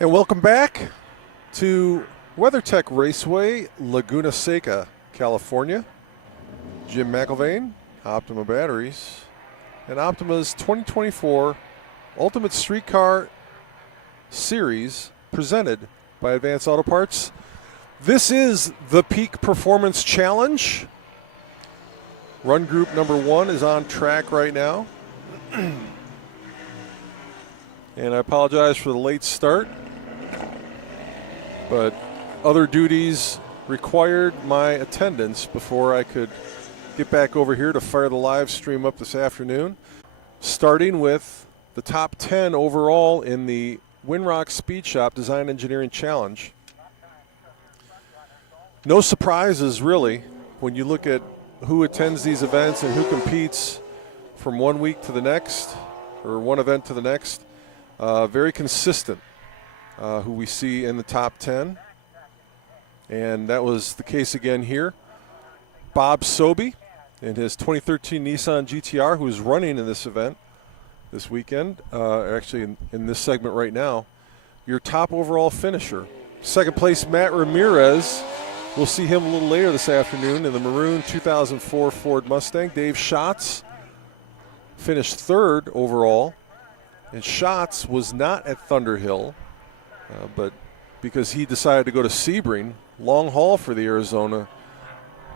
And welcome back to WeatherTech Raceway, Laguna, Seca, California. Jim McIlvaine, Optima Batteries, and Optima's 2024 Ultimate Street Car Series presented by Advanced Auto Parts. This is the Peak Performance Challenge. Run group number 1 is on track right now. And I apologize for the late start, but other duties required my attendance before I could get back over here to fire the live stream up this afternoon. Starting with the top 10 overall in the Winrock Speed Shop Design Engineering Challenge. No surprises, really, when you look at who attends these events and who competes from one week to the next, or one event to the next. Very consistent, who we see in the top 10. And that was the case again here. Bob Sobey in his 2013 Nissan GTR, who is running in this event this weekend, actually in this segment right now. Your top overall finisher. Second place, Matt Ramirez. We'll see him a little later this afternoon in the maroon 2004 Ford Mustang. Dave Schatz finished third overall. And Schatz was not at Thunderhill, but because he decided to go to Sebring, long haul for the Arizona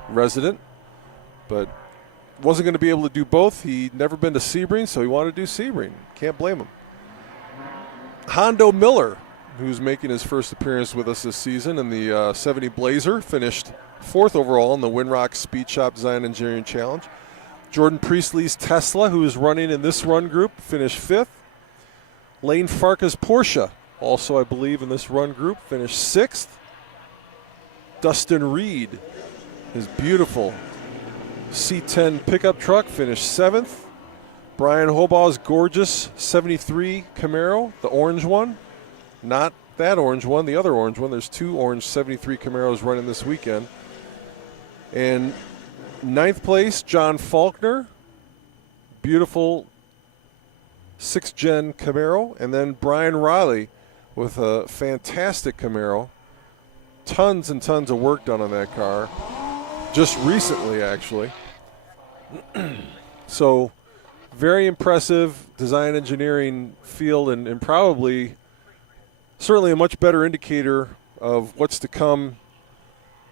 resident, but wasn't going to be able to do both. He'd never been to Sebring, so he wanted to do Sebring. Can't blame him. Hondo Miller, who's making his first appearance with us this season in the 70 Blazer, finished fourth overall in the Winrock Speed Shop Design Engineering Challenge. Jordan Priestley's Tesla, who is running in this run group, finished fifth. Lane Farka's Porsche, also I believe in this run group, finished sixth. Dustin Reed, his beautiful C10 pickup truck, finished seventh. Brian Hobaugh's gorgeous 73 Camaro, the orange one. Not that orange one, the other orange one. There's two orange 73 Camaros running this weekend. And ninth place, John Faulkner, beautiful 6th Gen Camaro. And then Brian Riley with a fantastic Camaro. Tons and tons of work done on that car. Just recently, actually. So, very impressive design engineering field and probably, certainly a much better indicator of what's to come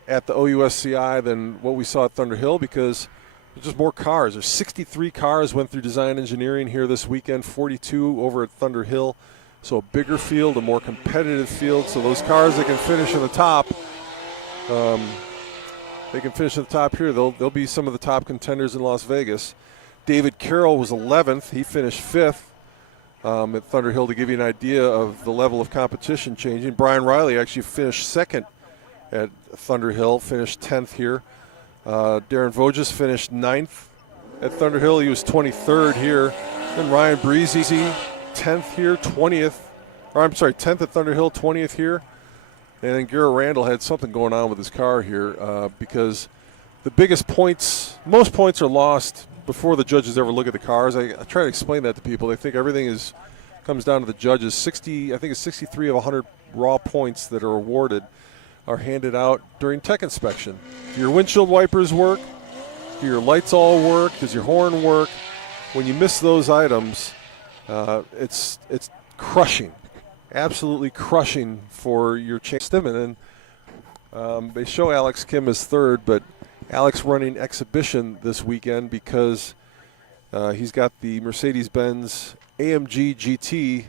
at the OUSCI than what we saw at Thunderhill, because there's just more cars. There's 63 cars went through design engineering here this weekend, 42 over at Thunderhill. So a bigger field, a more competitive field. So those cars that can finish in the top, they can finish at the top here. They'll be some of the top contenders in Las Vegas. David Carroll was 11th. He finished 5th at Thunderhill, to give you an idea of the level of competition changing. Brian Riley actually finished second at Thunderhill, finished 10th here. Darren Voges finished 9th at Thunderhill. He was 23rd here. And Ryan Breezy, 10th here, 20th. Or I'm sorry, 10th at Thunderhill, 20th here. And then Garrett Randall had something going on with his car here, because the biggest points, most points are lost before the judges ever look at the cars. I try to explain that to people. They think everything comes down to the judges. I think it's 63 of 100 raw points that are awarded are handed out during tech inspection. Do your windshield wipers work? Do your lights all work? Does your horn work? When you miss those items, it's crushing, absolutely crushing for your chance. And then they show Alex Kim as third, but Alex running exhibition this weekend because he's got the Mercedes-Benz AMG GT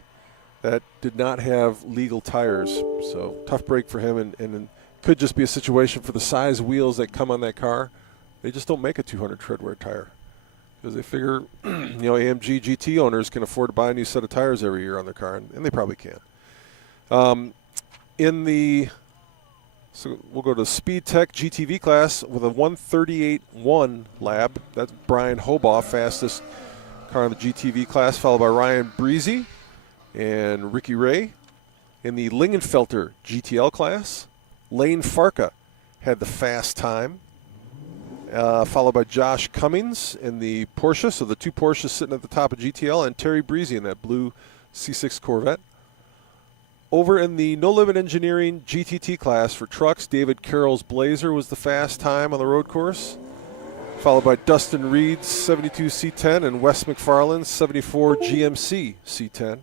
that did not have legal tires. So tough break for him, and it could just be a situation for the size wheels that come on that car. They just don't make a 200 treadwear tire because they figure, AMG GT owners can afford to buy a new set of tires every year on their car, and they probably can. So we'll go to Speed Tech GTV class with a 138.1 lab. That's Brian Hobaugh, fastest car in the GTV class, followed by Ryan Breezy and Ricky Ray. In the Lingenfelter GTL class, Lane Farka had the fast time, followed by Josh Cummings in the Porsche. So the two Porsches sitting at the top of GTL, and Terry Breezy in that blue C6 Corvette. Over in the No Limit Engineering GTT class for trucks, David Carroll's Blazer was the fast time on the road course, followed by Dustin Reed's 72 C10 and Wes McFarland's 74 GMC C10.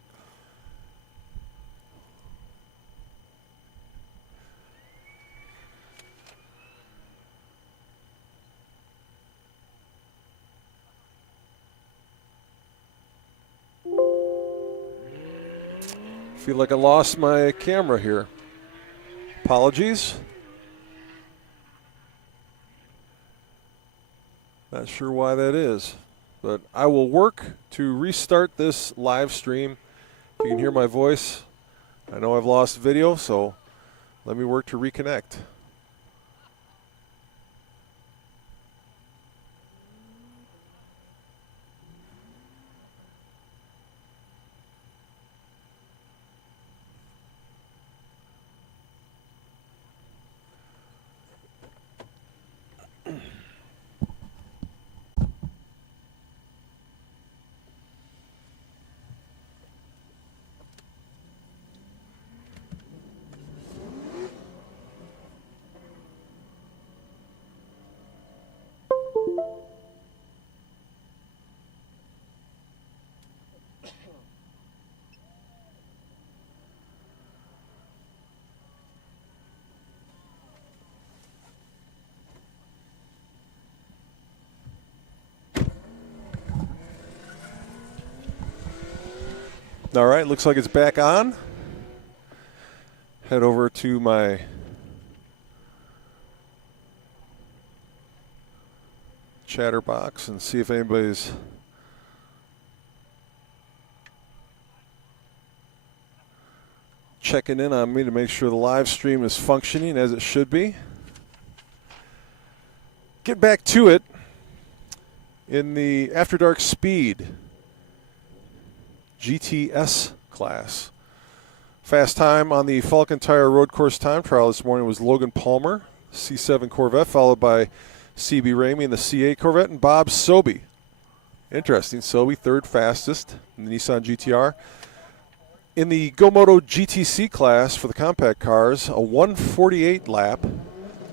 Feel like I lost my camera here. Apologies. Not sure why that is, but I will work to restart this live stream. If you can hear my voice, I know I've lost video, so let me work to reconnect. All right, looks like it's back on. Head over to my chatter box and see if anybody's checking in on me to make sure the live stream is functioning as it should be. Get back to it in the After Dark Speed GTS class. Fast time on the Falcon Tire Road Course time trial this morning was Logan Palmer, C7 Corvette, followed by CB Ramey in the C8 Corvette, and Bob Sobey. Interesting, Sobey third fastest in the Nissan GTR. In the GoMoto GTC class for the compact cars, a 1:48 lap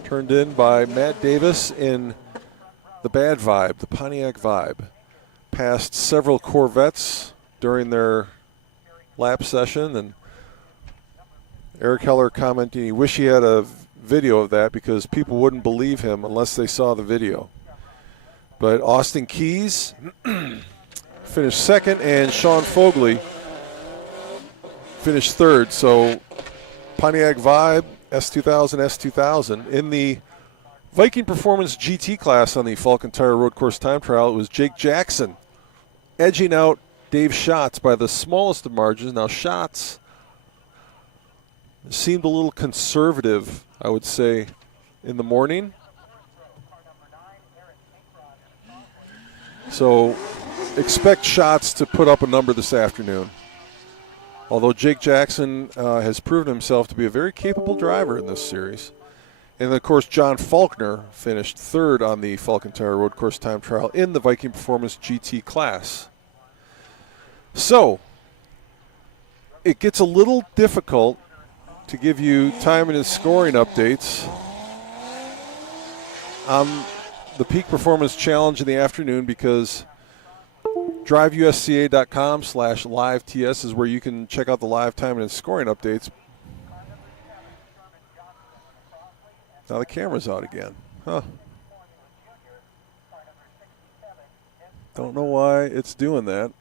turned in by Matt Davis in the Bad Vibe, the Pontiac Vibe. Passed several Corvettes during their lap session, and Eric Heller commenting he wish he had a video of that because people wouldn't believe him unless they saw the video. But Austin Keys finished second, and Sean Fogley finished third. So Pontiac Vibe, S2000, S2000. In the Viking Performance GT class on the Falcon Tire Road Course time trial, it was Jake Jackson edging out Dave Schatz by the smallest of margins. Now Schatz seemed a little conservative, I would say, in the morning. So expect Schatz to put up a number this afternoon. Although Jake Jackson has proven himself to be a very capable driver in this series. And, of course, John Faulkner finished third on the Falcon Tire Road Course time trial in the Viking Performance GT class. So it gets a little difficult to give you time and scoring updates on the Peak Performance Challenge in the afternoon because driveusca.com/live-ts is where you can check out the live time and scoring updates. Now the camera's out again. Huh. Don't know why it's doing that.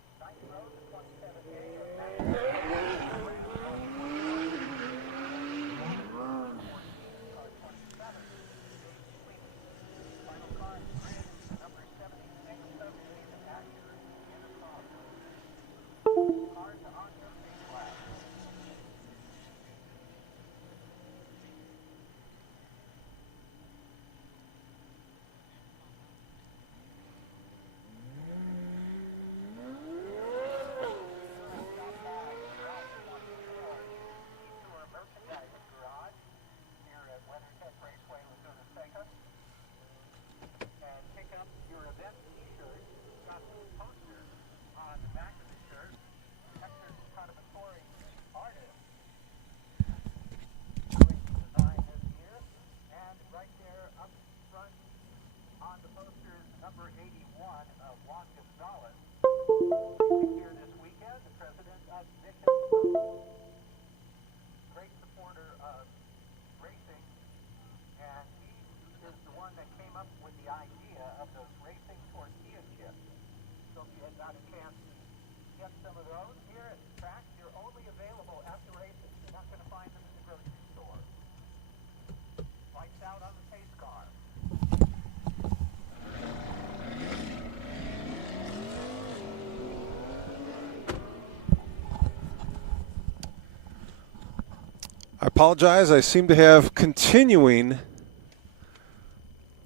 I apologize. I seem to have continuing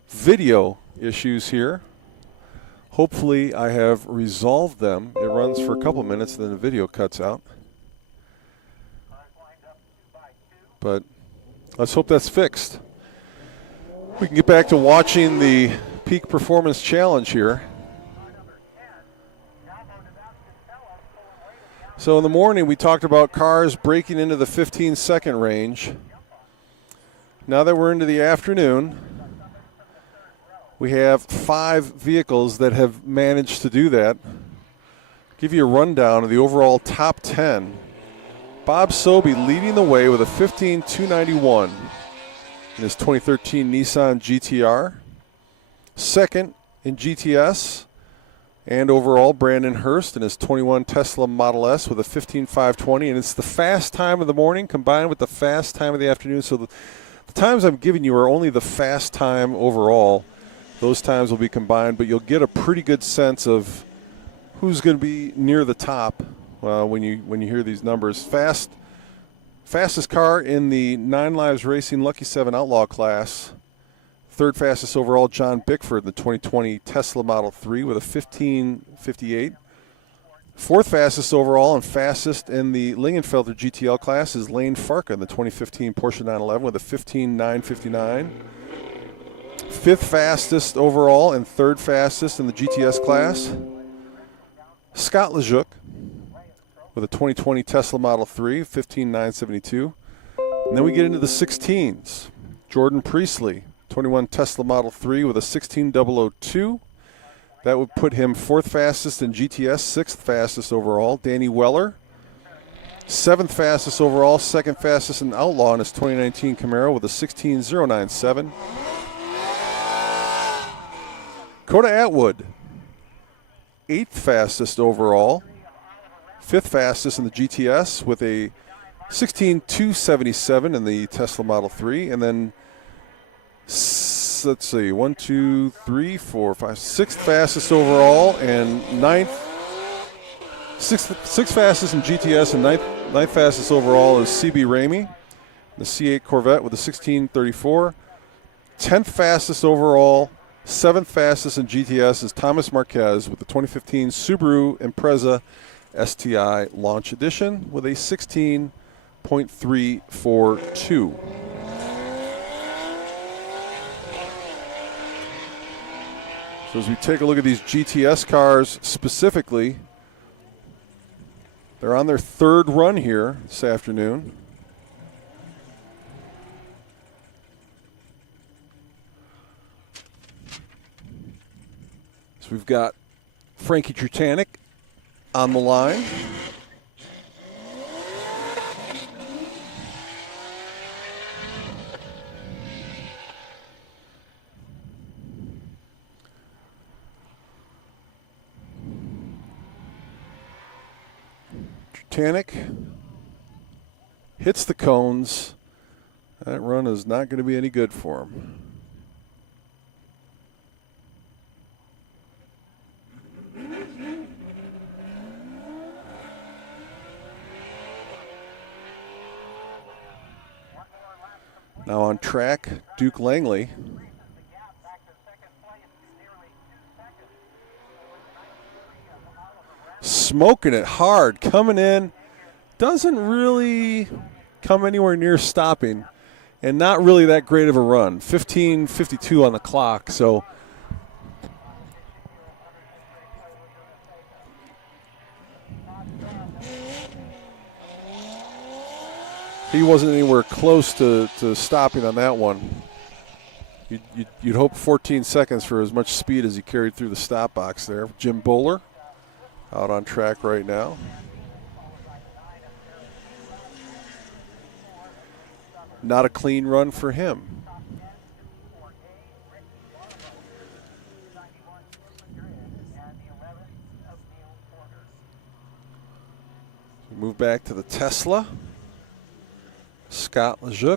video issues here. Hopefully I have resolved them. It runs for a couple minutes, then the video cuts out. But let's hope that's fixed. We can get back to watching the Peak Performance Challenge here. So in the morning we talked about cars breaking into the 15-second range. Now that we're into the afternoon, we have 5 vehicles that have managed to do that. Give you a rundown of the overall top 10. Bob Sobey leading the way with a 15.291 in his 2013 Nissan GTR. Second in GTS and overall, Brandon Hurst in his 21 Tesla Model S with a 15.520. And it's the fast time of the morning combined with the fast time of the afternoon. So the times I'm giving you are only the fast time overall. Those times will be combined, but you'll get a pretty good sense of who's going to be near the top when you hear these numbers. Fastest car in the 9 Lives Racing Lucky 7 Outlaw class. Third fastest overall, John Bickford in the 2020 Tesla Model 3 with a 15.58. Fourth fastest overall and fastest in the Lingenfelter GTL class is Lane Farka in the 2015 Porsche 911 with a 15.959. Fifth fastest overall and third fastest in the GTS class, Scott Lejeune with a 2020 Tesla Model 3, 15.972. And then we get into the 16s. Jordan Priestley, 21 Tesla Model 3 with a 16.002. That would put him fourth fastest in GTS, sixth fastest overall. Danny Weller, seventh fastest overall, second fastest in Outlaw in his 2019 Camaro with a 16.097. Coda Atwood, eighth fastest overall, fifth fastest in the GTS with a 16.277 in the Tesla Model 3. And then, let's see, 1, 2, 3, 4, 5, sixth fastest overall and sixth fastest in GTS and ninth fastest overall is CB Ramey, the C8 Corvette with a 16.34. 10th fastest overall, seventh fastest in GTS is Thomas Marquez with the 2015 Subaru Impreza STI Launch Edition with a 16.342. So as we take a look at these GTS cars specifically, they're on their third run here this afternoon. So we've got Frankie Trutanek on the line. Trutanek hits the cones. That run is not going to be any good for him. Now on track, Duke Langley. Smoking it hard, coming in, doesn't really come anywhere near stopping, and not really that great of a run. 15:52 on the clock, so he wasn't anywhere close to stopping on that one. You'd hope 14 seconds for as much speed as he carried through the stop box there. Jim Bowler out on track right now. Not a clean run for him. Move back to the Tesla. Scott Lejeune.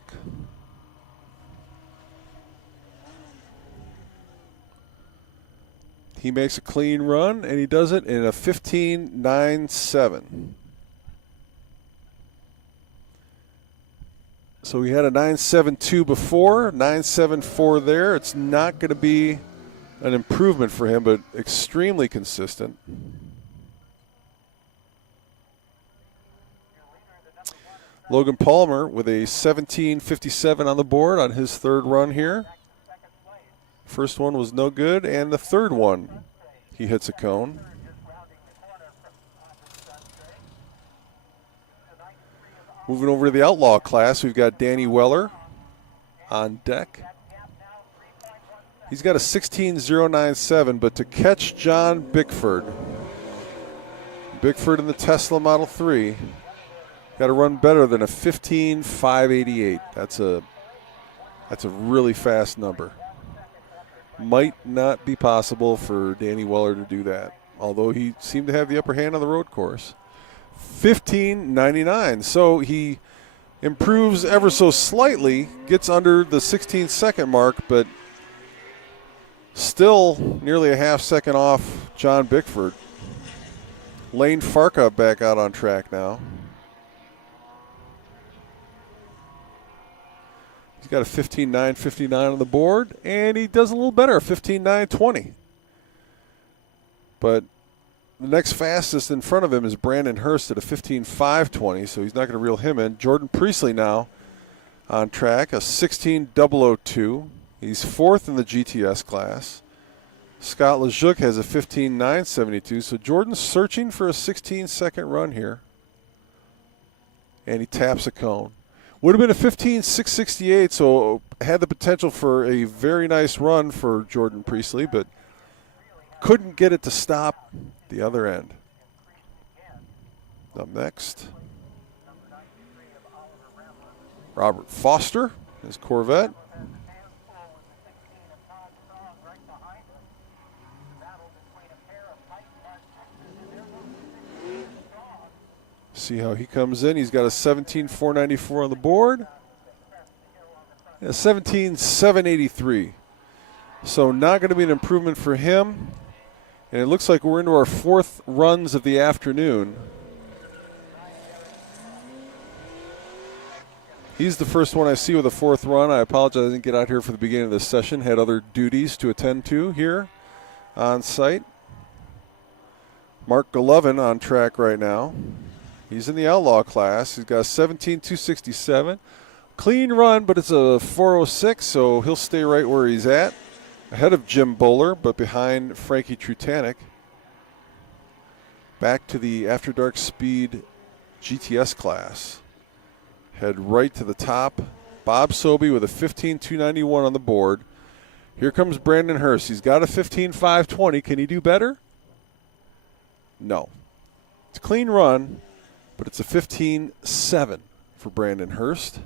He makes a clean run, and he does it in a 15.97. So we had a 9.72 before, 9.74 there. It's not going to be an improvement for him, but extremely consistent. Logan Palmer with a 17.57 on the board on his third run here. First one was no good, and the third one, he hits a cone. Moving over to the outlaw class, we've got Danny Weller on deck. He's got a 16.097, but to catch John Bickford in the Tesla Model 3, got to run better than a 15.588. That's a really fast number. Might not be possible for Danny Weller to do that, although he seemed to have the upper hand on the road course. 15.99. So he improves ever so slightly, gets under the 16-second mark, but still nearly a half second off John Bickford. Lane Farka back out on track now. He's got a 15.959 on the board, and he does a little better, a 15.920. But the next fastest in front of him is Brandon Hurst at a 15.520, so he's not going to reel him in. Jordan Priestley now on track, a 16.002. He's fourth in the GTS class. Scott Lejeune has a 15.972, so Jordan's searching for a 16-second run here. And he taps a cone. Would have been a 15.668, so had the potential for a very nice run for Jordan Priestley, but couldn't get it to stop the other end. Up next, Robert Foster, his Corvette. See how he comes in. He's got a 17.494 on the board. And a 17.783. So not going to be an improvement for him. And it looks like we're into our fourth runs of the afternoon. He's the first one I see with a fourth run. I apologize I didn't get out here for the beginning of this session. Had other duties to attend to here on site. Mark Golovin on track right now. He's in the outlaw class. He's got a 17.267. Clean run, but it's a 4.06, so he'll stay right where he's at. Ahead of Jim Bowler, but behind Frankie Trutanek. Back to the After Dark Speed GTS class. Head right to the top. Bob Sobey with a 15.291 on the board. Here comes Brandon Hurst. He's got a 15.520. Can he do better? No. It's a clean run, but it's a 15.7 for Brandon Hurst.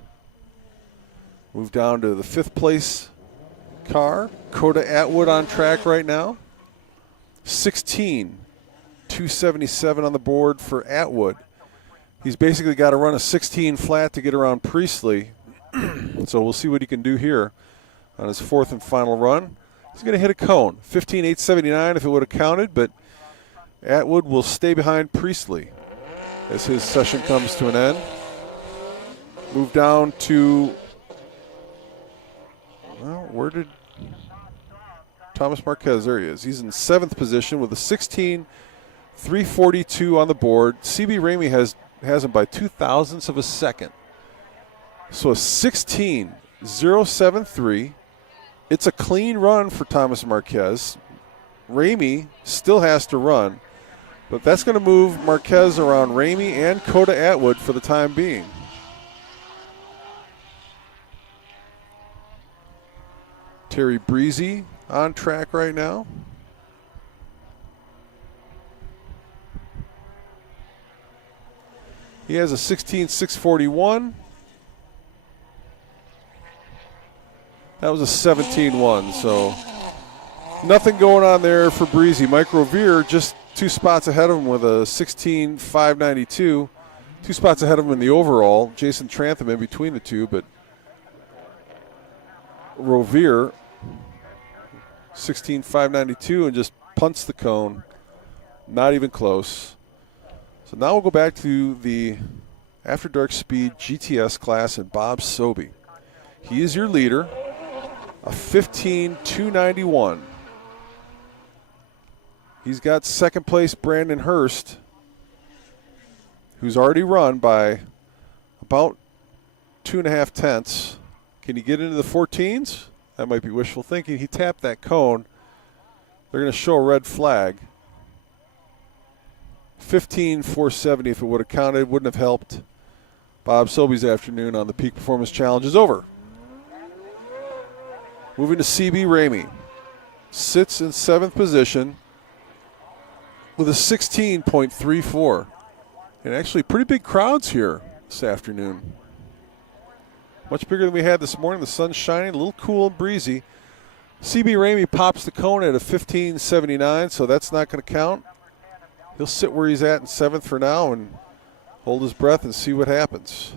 Move down to the fifth place car. Coda Atwood on track right now. 16.277 on the board for Atwood. He's basically got to run a 16 flat to get around Priestley. So we'll see what he can do here on his fourth and final run. He's going to hit a cone. 15.879 if it would have counted, but Atwood will stay behind Priestley as his session comes to an end. Move down to, well, where did Thomas Marquez? There he is. He's in seventh position with a 16.342 on the board. CB Ramey has him by 0.02 of a second. So a 16.073. It's a clean run for Thomas Marquez. Ramey still has to run, but that's going to move Marquez around Ramey and Coda Atwood for the time being. Terry Breezy on track right now. He has a 16.641. That was a 17.1, so nothing going on there for Breezy. Mike Rovere just 2 spots ahead of him with a 16.592. 2 spots ahead of him in the overall. Jason Trantham in between the two, but Rovere 16.592 and just punts the cone. Not even close. So now we'll go back to the After Dark Speed GTS class and Bob Sobey. He is your leader, a 15.291. He's got second place Brandon Hurst, who's already run by about 2.5 tenths. Can he get into the 14s? That might be wishful thinking. He tapped that cone. They're going to show a red flag. 15.470 if it would have counted, wouldn't have helped. Bob Sobey's afternoon on the Peak Performance Challenge is over. Moving to CB Ramey. Sits in 7th position with a 16.34. And actually pretty big crowds here this afternoon. Much bigger than we had this morning. The sun's shining, a little cool and breezy. CB Ramey pops the cone at a 15.79, so that's not going to count. He'll sit where he's at in 7th for now and hold his breath and see what happens.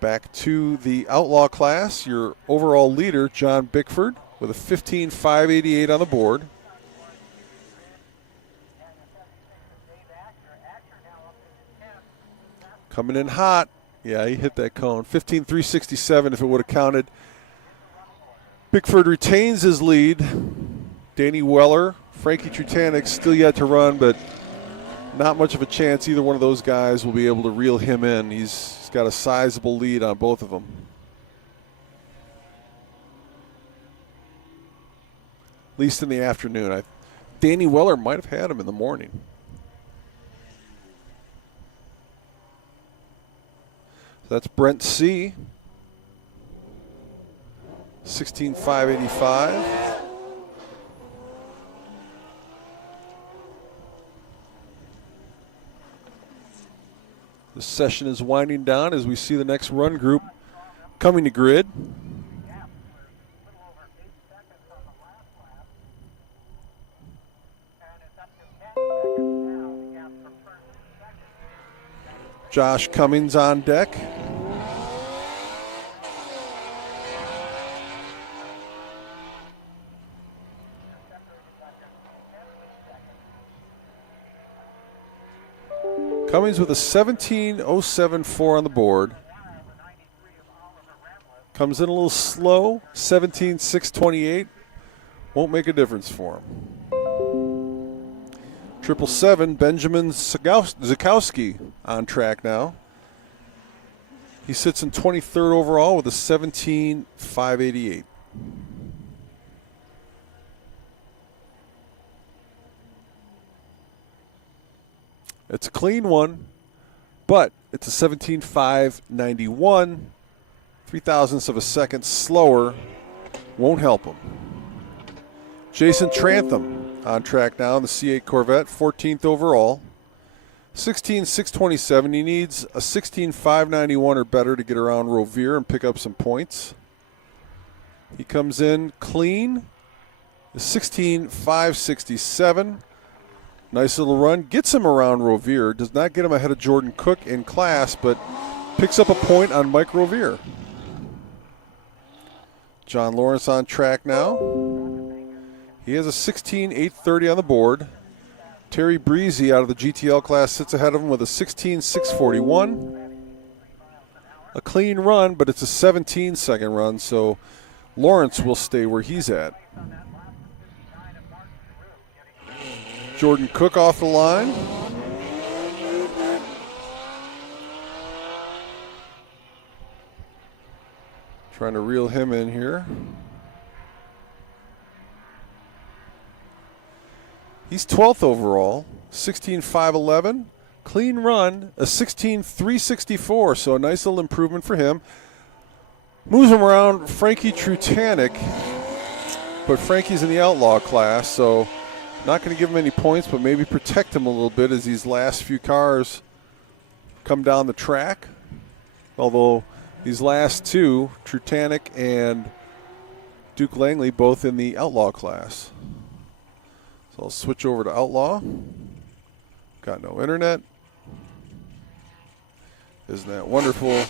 Back to the Outlaw class, your overall leader, John Bickford, with a 15.588 on the board. Coming in hot. Yeah, he hit that cone. 15.367 if it would have counted. Bickford retains his lead. Danny Weller, Frankie Trutanek still yet to run, but not much of a chance either one of those guys will be able to reel him in. He's got a sizable lead on both of them. At least in the afternoon. Danny Weller might have had him in the morning. That's Brent C. 16.585. The session is winding down as we see the next run group coming to grid. Josh Cummings on deck. Cummings with a 17.074 on the board. Comes in a little slow, 17.628. Won't make a difference for him. 777, Benjamin Zakowski on track now. He sits in 23rd overall with a 17.588. It's a clean one, but it's a 17.591. 0.03 of a second slower. Won't help him. Jason Trantham on track now in the C8 Corvette, 14th overall. 16.627. He needs a 16.591 or better to get around Rovere and pick up some points. He comes in clean. 16.567. Nice little run. Gets him around Rovere. Does not get him ahead of Jordan Cook in class, but picks up a point on Mike Rovere. John Lawrence on track now. He has a 16.830 on the board. Terry Breezy out of the GTL class sits ahead of him with a 16.641. A clean run, but it's a 17-second run, so Lawrence will stay where he's at. Jordan Cook off the line. Trying to reel him in here. He's 12th overall, 16.511. Clean run, a 16.364, so a nice little improvement for him. Moves him around Frankie Trutanek, but Frankie's in the outlaw class, so not going to give him any points, but maybe protect him a little bit as these last few cars come down the track. Although these last two, Trutanek and Duke Langley, both in the outlaw class. So I'll switch over to outlaw. Got no internet. Isn't that wonderful?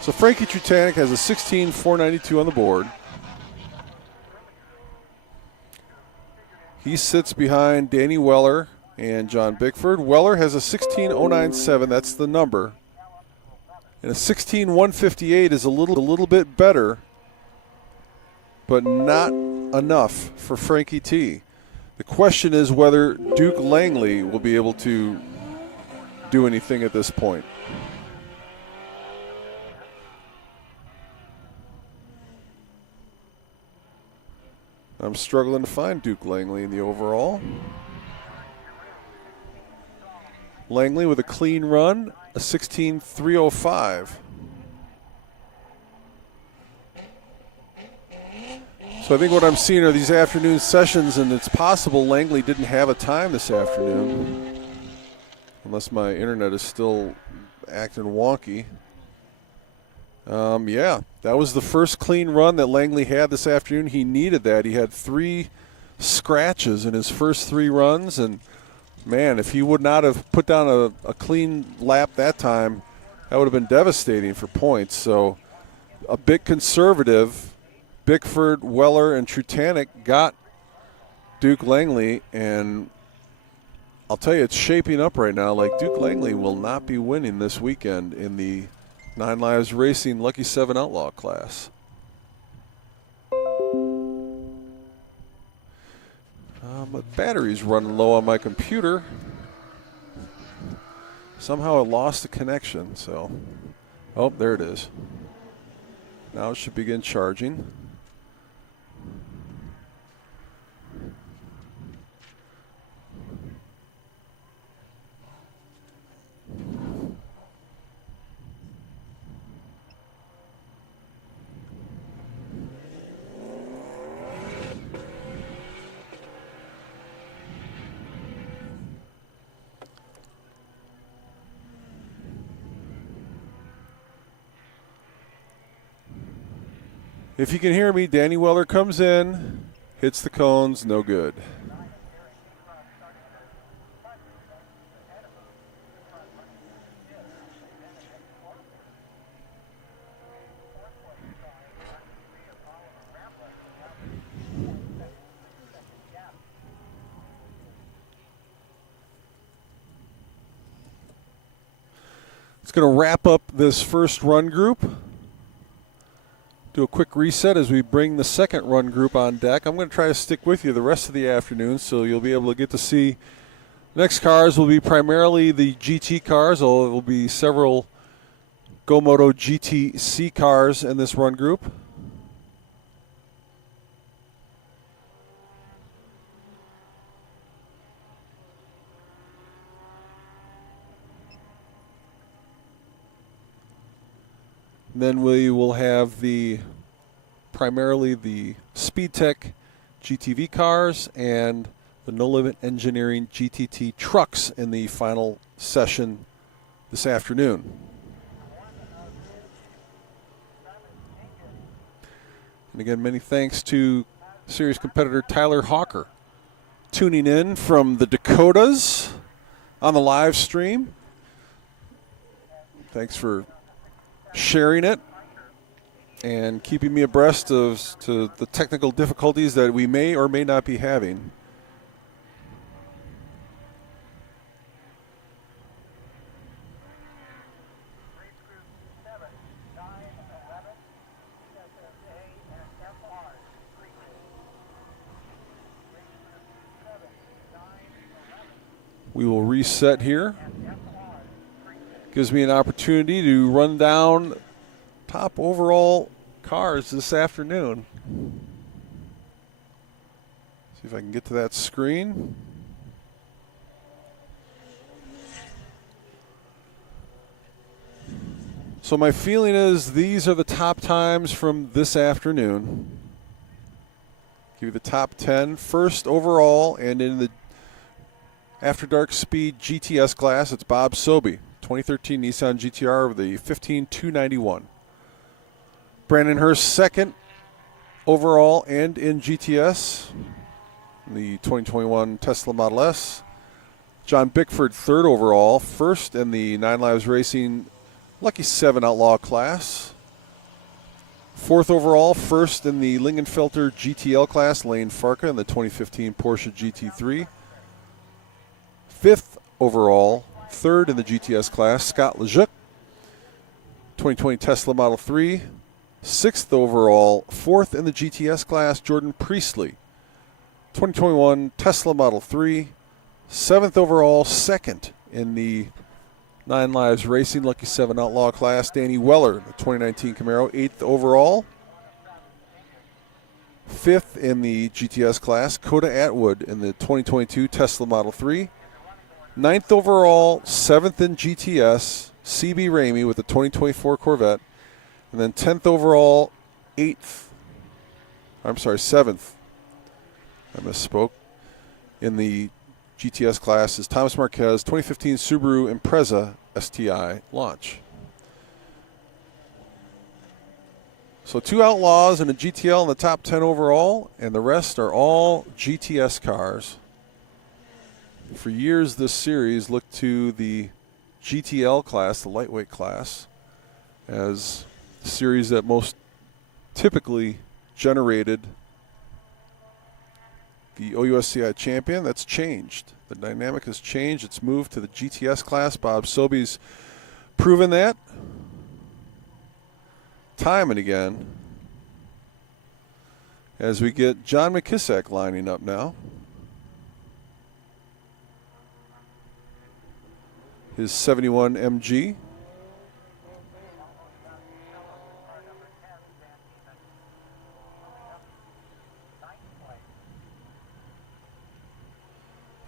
So Frankie Trutanek has a 16,492 on the board. He sits behind Danny Weller and John Bickford. Weller has a 16,097. That's the number. And a 16,158 is a little bit better, but not enough for Frankie T. The question is whether Duke Langley will be able to do anything at this point. I'm struggling to find Duke Langley in the overall. Langley with a clean run, a 16,305. So I think what I'm seeing are these afternoon sessions, and it's possible Langley didn't have a time this afternoon, unless my internet is still acting wonky. Yeah, that was the first clean run that Langley had this afternoon. He needed that. He had 3 scratches in his first 3 runs, and man, if he would not have put down a clean lap that time, that would have been devastating for points. So a bit conservative. Bickford, Weller, and Trutanek got Duke Langley, and I'll tell you, it's shaping up right now like Duke Langley will not be winning this weekend in the 9 Lives Racing Lucky 7 Outlaw class. My battery's running low on my computer. Somehow I lost the connection, so. Oh, there it is. Now it should begin charging. If you can hear me, Danny Weller comes in, hits the cones, no good. It's going to wrap up this first run group. Do a quick reset as we bring the second run group on deck. I'm going to try to stick with you the rest of the afternoon, so you'll be able to get to see. Next cars will be primarily the GT cars, although there will be several GoMoto GTC cars in this run group. Then we will have primarily the SpeedTech GTV cars and the No Limit Engineering GTT trucks in the final session this afternoon. And again, many thanks to series competitor Tyler Hawker tuning in from the Dakotas on the live stream. Thanks for sharing it and keeping me abreast of to the technical difficulties that we may or may not be having. We will reset here. Gives me an opportunity to run down top overall cars this afternoon. See if I can get to that screen. So my feeling is these are the top times from this afternoon. Give you the top 10 first overall, and in the After Dark Speed GTS class, it's Bob Sobey. 2013 Nissan GTR with the 15,291. Brandon Hurst second overall and in GTS. The 2021 Tesla Model S. John Bickford, 3rd overall, 1st in the 9 Lives Racing Lucky 7 Outlaw class. 4th overall, 1st in the Lingenfelter GTL class, Lane Farka in the 2015 Porsche GT3. 5th overall, 3rd in the GTS class, Scott Lejeune, 2020 Tesla Model 3. 6th overall, 4th in the GTS class, Jordan Priestley, 2021 Tesla Model 3. 7th overall, 2nd in the 9 Lives Racing Lucky 7 Outlaw class, Danny Weller, the 2019 Camaro. 8th overall, 5th in the GTS class, Coda Atwood in the 2022 Tesla Model 3. 9th overall, 7th in GTS, CB Ramey with the 2024 Corvette. And then 10th overall, 7th. I misspoke. In the GTS class is Thomas Marquez, 2015 Subaru Impreza STI launch. So 2 Outlaws and a GTL in the top 10 overall, and the rest are all GTS cars. For years, this series looked to the GTL class, the lightweight class, as the series that most typically generated the OUSCI champion. That's changed. The dynamic has changed. It's moved to the GTS class. Bob Soby's proven that time and again, as we get John McKissack lining up now. His 71 MG.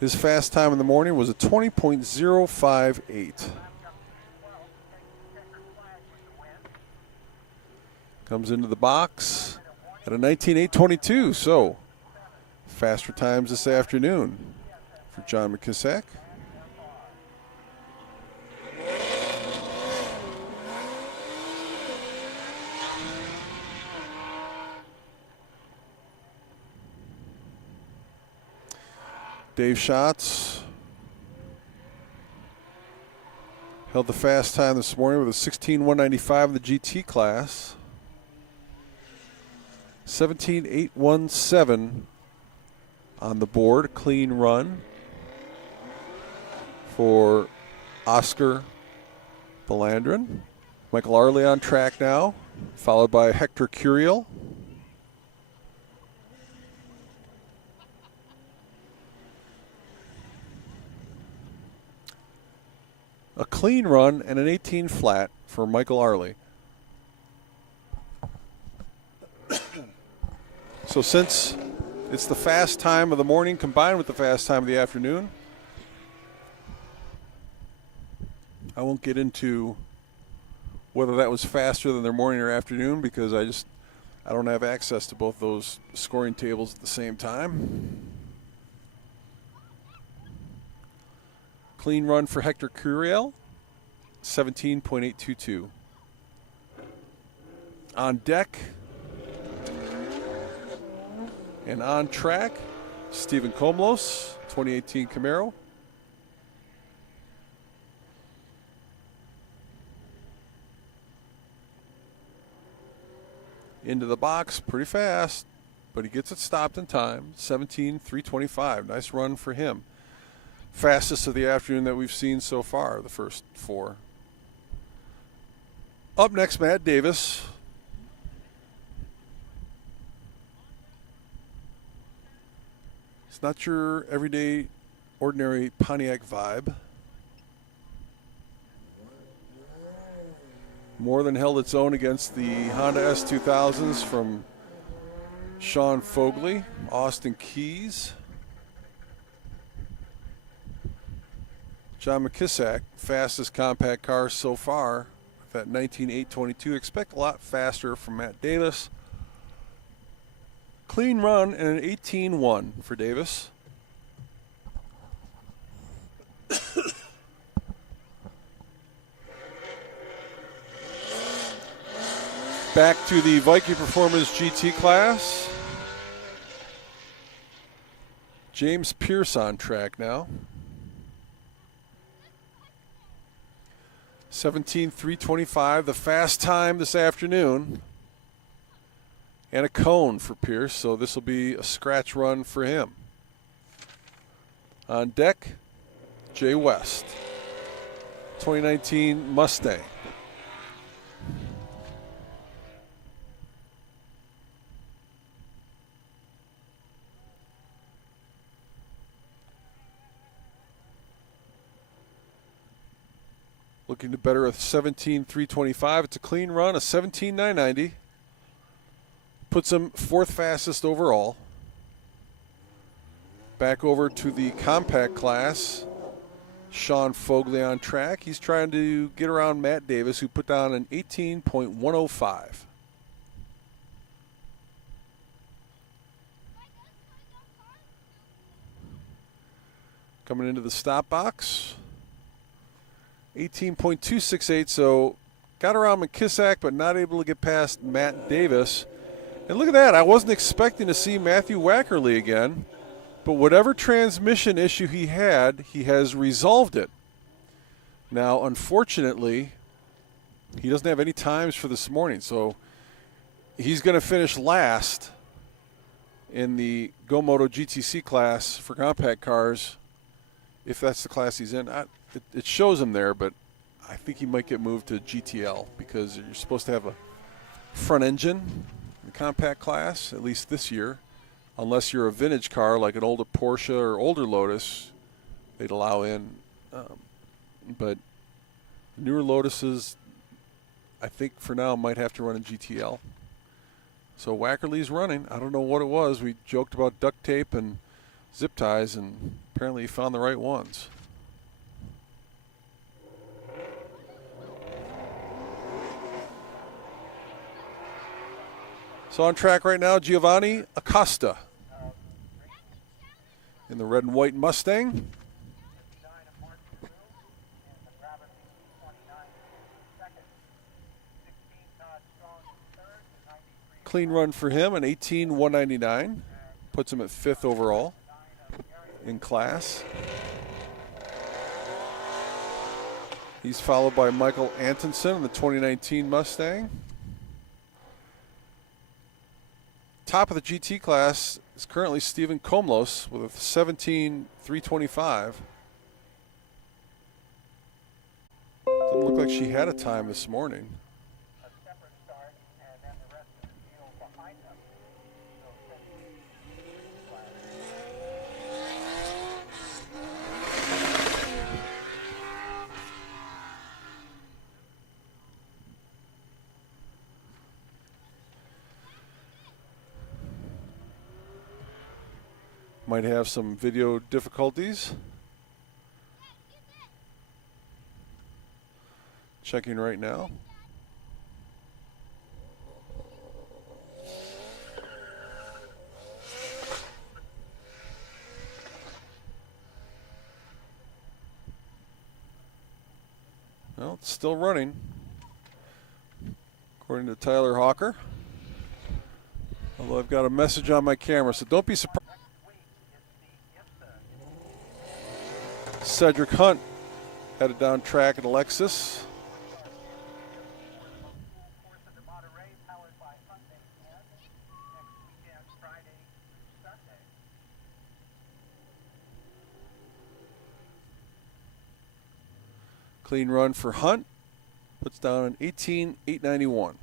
His fast time in the morning was a 20.058. Comes into the box at a 19.822, so faster times this afternoon for John McKissack. Dave Schatz held the fast time this morning with a 16.195 in the GT class. 17.817 on the board. Clean run for Oscar Belandrin. Michael Arley on track now, followed by Hector Curiel. A clean run and an 18 flat for Michael Arley. So since it's the fast time of the morning combined with the fast time of the afternoon, I won't get into whether that was faster than their morning or afternoon, because I don't have access to both those scoring tables at the same time. Clean run for Hector Curiel, 17.822. On deck and on track, Stephen Komlos, 2018 Camaro. Into the box pretty fast, but he gets it stopped in time, 17.325. Nice run for him. Fastest of the afternoon that we've seen so far, the first 4. Up next, Matt Davis. It's not your everyday, ordinary Pontiac vibe. More than held its own against the Honda S2000s from Sean Fogley, Austin Keys. John McKissack, fastest compact car so far, with that 19.822. Expect a lot faster from Matt Davis. Clean run and an 18.1 for Davis. Back to the Viking Performance GT class. James Pierce on track now. 17.325, the fast time this afternoon. And a cone for Pierce, so this will be a scratch run for him. On deck, Jay West, 2019 Mustang. Looking to better a 17.325. It's a clean run, a 17.990. Puts him fourth fastest overall. Back over to the compact class. Sean Fogley on track. He's trying to get around Matt Davis, who put down an 18.105. Coming into the stop box. 18.268, so got around McKissack, but not able to get past Matt Davis. And look at that. I wasn't expecting to see Matthew Wackerly again, but whatever transmission issue he had, he has resolved it. Now, unfortunately, he doesn't have any times for this morning, so he's going to finish last in the Go Moto GTC class for compact cars, if that's the class he's in. It shows him there, but I think he might get moved to GTL because you're supposed to have a front engine in the compact class, at least this year. Unless you're a vintage car like an older Porsche or older Lotus, they'd allow in. But newer Lotuses, I think for now, might have to run in GTL. So Wackerly's running. I don't know what it was. We joked about duct tape and zip ties, and apparently he found the right ones. So on track right now, Giovanni Acosta in the red and white Mustang. Clean run for him, an 18.199. Puts him at fifth overall in class. He's followed by Michael Antonsen in the 2019 Mustang. Top of the GT class is currently Stephen Komlos with a 17.325. Doesn't look like she had a time this morning. Might have some video difficulties. Checking right now. Well, it's still running, according to Tyler Hawker. Although I've got a message on my camera, so don't be surprised. Cedric Hunt headed down track at Alexis. Clean run for Hunt. Puts down an 18.891.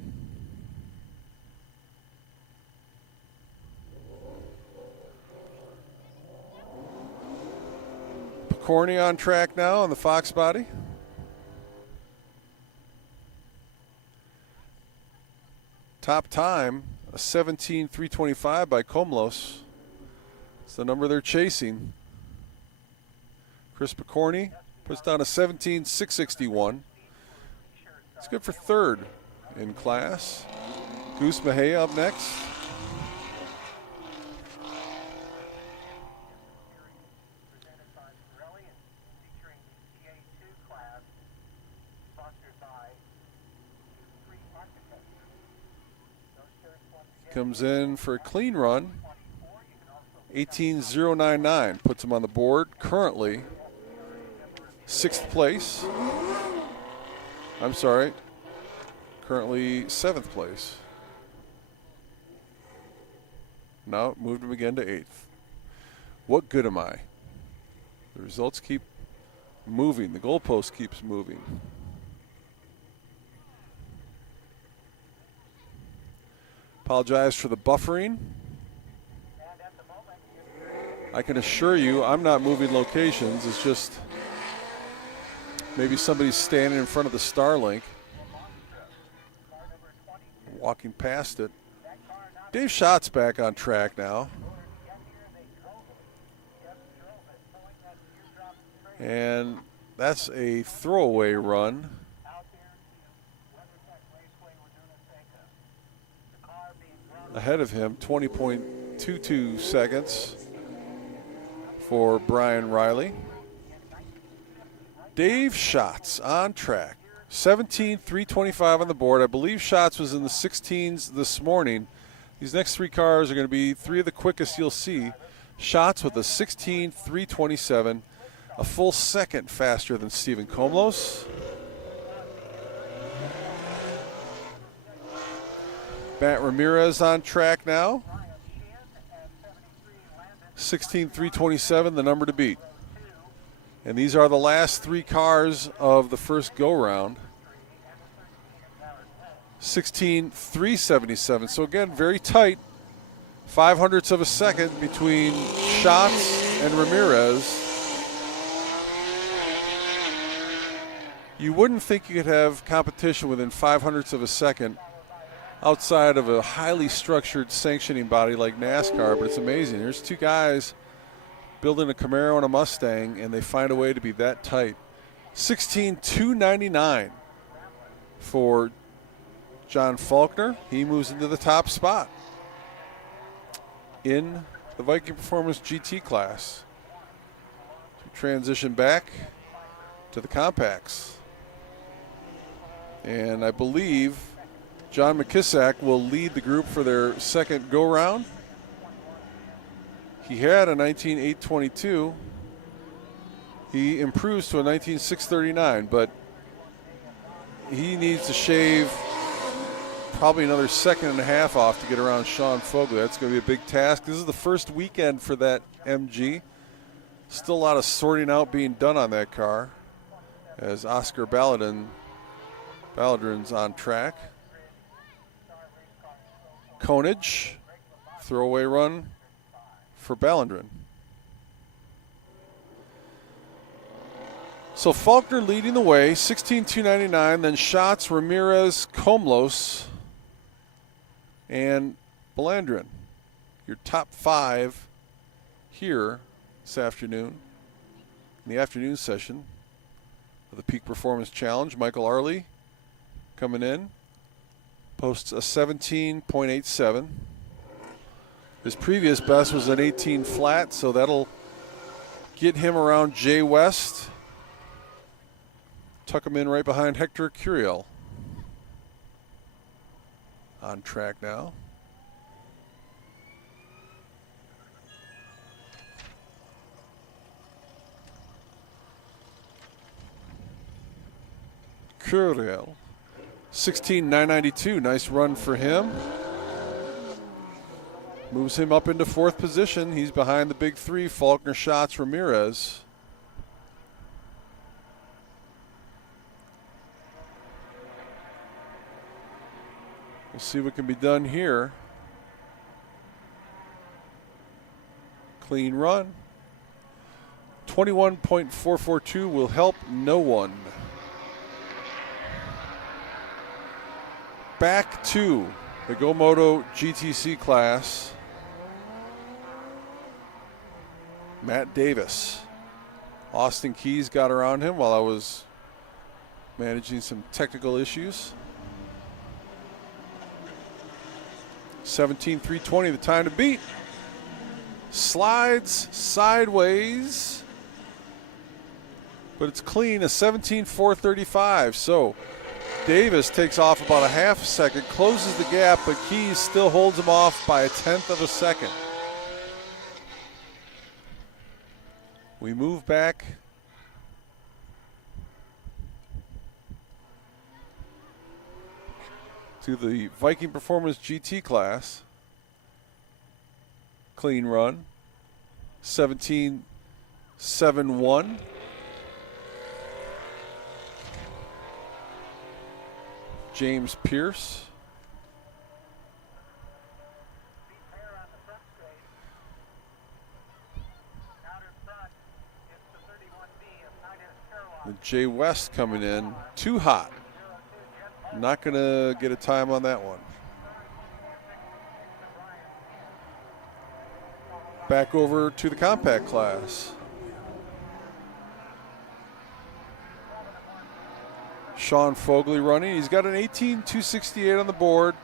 Corny on track now on the Fox body. Top time, a 17.325 by Komlos. It's the number they're chasing. Chris Picorni puts down a 17.661. It's good for third in class. Goose Mejia up next. Comes in for a clean run. 18.099 puts him on the board. Currently, sixth place. I'm sorry, currently 7th place. Now moved him again to 8th. What good am I? The results keep moving. The goalpost keeps moving. Apologize for the buffering. I can assure you I'm not moving locations. It's just maybe somebody's standing in front of the Starlink, walking past it. Dave Schott's back on track now. And that's a throwaway run. Ahead of him, 20.22 seconds for Brian Riley. Dave Schatz on track. 17.325 on the board. I believe Schatz was in the 16s this morning. These next 3 cars are going to be 3 of the quickest you'll see. Schatz with a 16.327, a full second faster than Stephen Komlos. Matt Ramirez on track now. 16.327, the number to beat. And these are the last 3 cars of the first go-round. 16.377. So again, very tight. 0.05 of a second between Schatz and Ramirez. You wouldn't think you could have competition within 0.05 of a second outside of a highly structured sanctioning body like NASCAR, but it's amazing. There's 2 guys building a Camaro and a Mustang, and they find a way to be that tight. 16.299 for John Faulkner. He moves into the top spot in the Viking Performance GT class. Transition back to the compacts. And I believe John McKissack will lead the group for their second go-round. He had a 19.822. He improves to a 19.639, but he needs to shave probably another 1.5 seconds off to get around Sean Fogley. That's going to be a big task. This is the first weekend for that MG. Still a lot of sorting out being done on that car as Oscar Balladrin's on track. Konage, throwaway run for Balladrin. So Faulkner leading the way, 16.299, then Schatz, Ramirez, Komlos, and Balladrin. Your top 5 here this afternoon in the afternoon session of the Peak Performance Challenge. Michael Arley coming in, posts a 17.87. His previous best was an 18 flat, so that'll get him around Jay West. Tuck him in right behind Hector Curiel. On track now. Curiel. 16.992, nice run for him. Moves him up into 4th position. He's behind the big 3, Faulkner, Schatz, Ramirez. We'll see what can be done here. Clean run. 21.442 will help no one. Back to the GoMoto GTC class. Matt Davis. Austin Keys got around him while I was managing some technical issues. 17.320, the time to beat. Slides sideways, but it's clean, a 17.435. So Davis takes off about a 0.5 second, closes the gap, but Keys still holds him off by a 1/10 of a second. We move back to the Viking Performance GT class. Clean run. 17.71. James Pierce. And Jay West coming in. Too hot. Not going to get a time on that one. Back over to the compact class. Sean Fogley running. He's got an 18.268 on the board.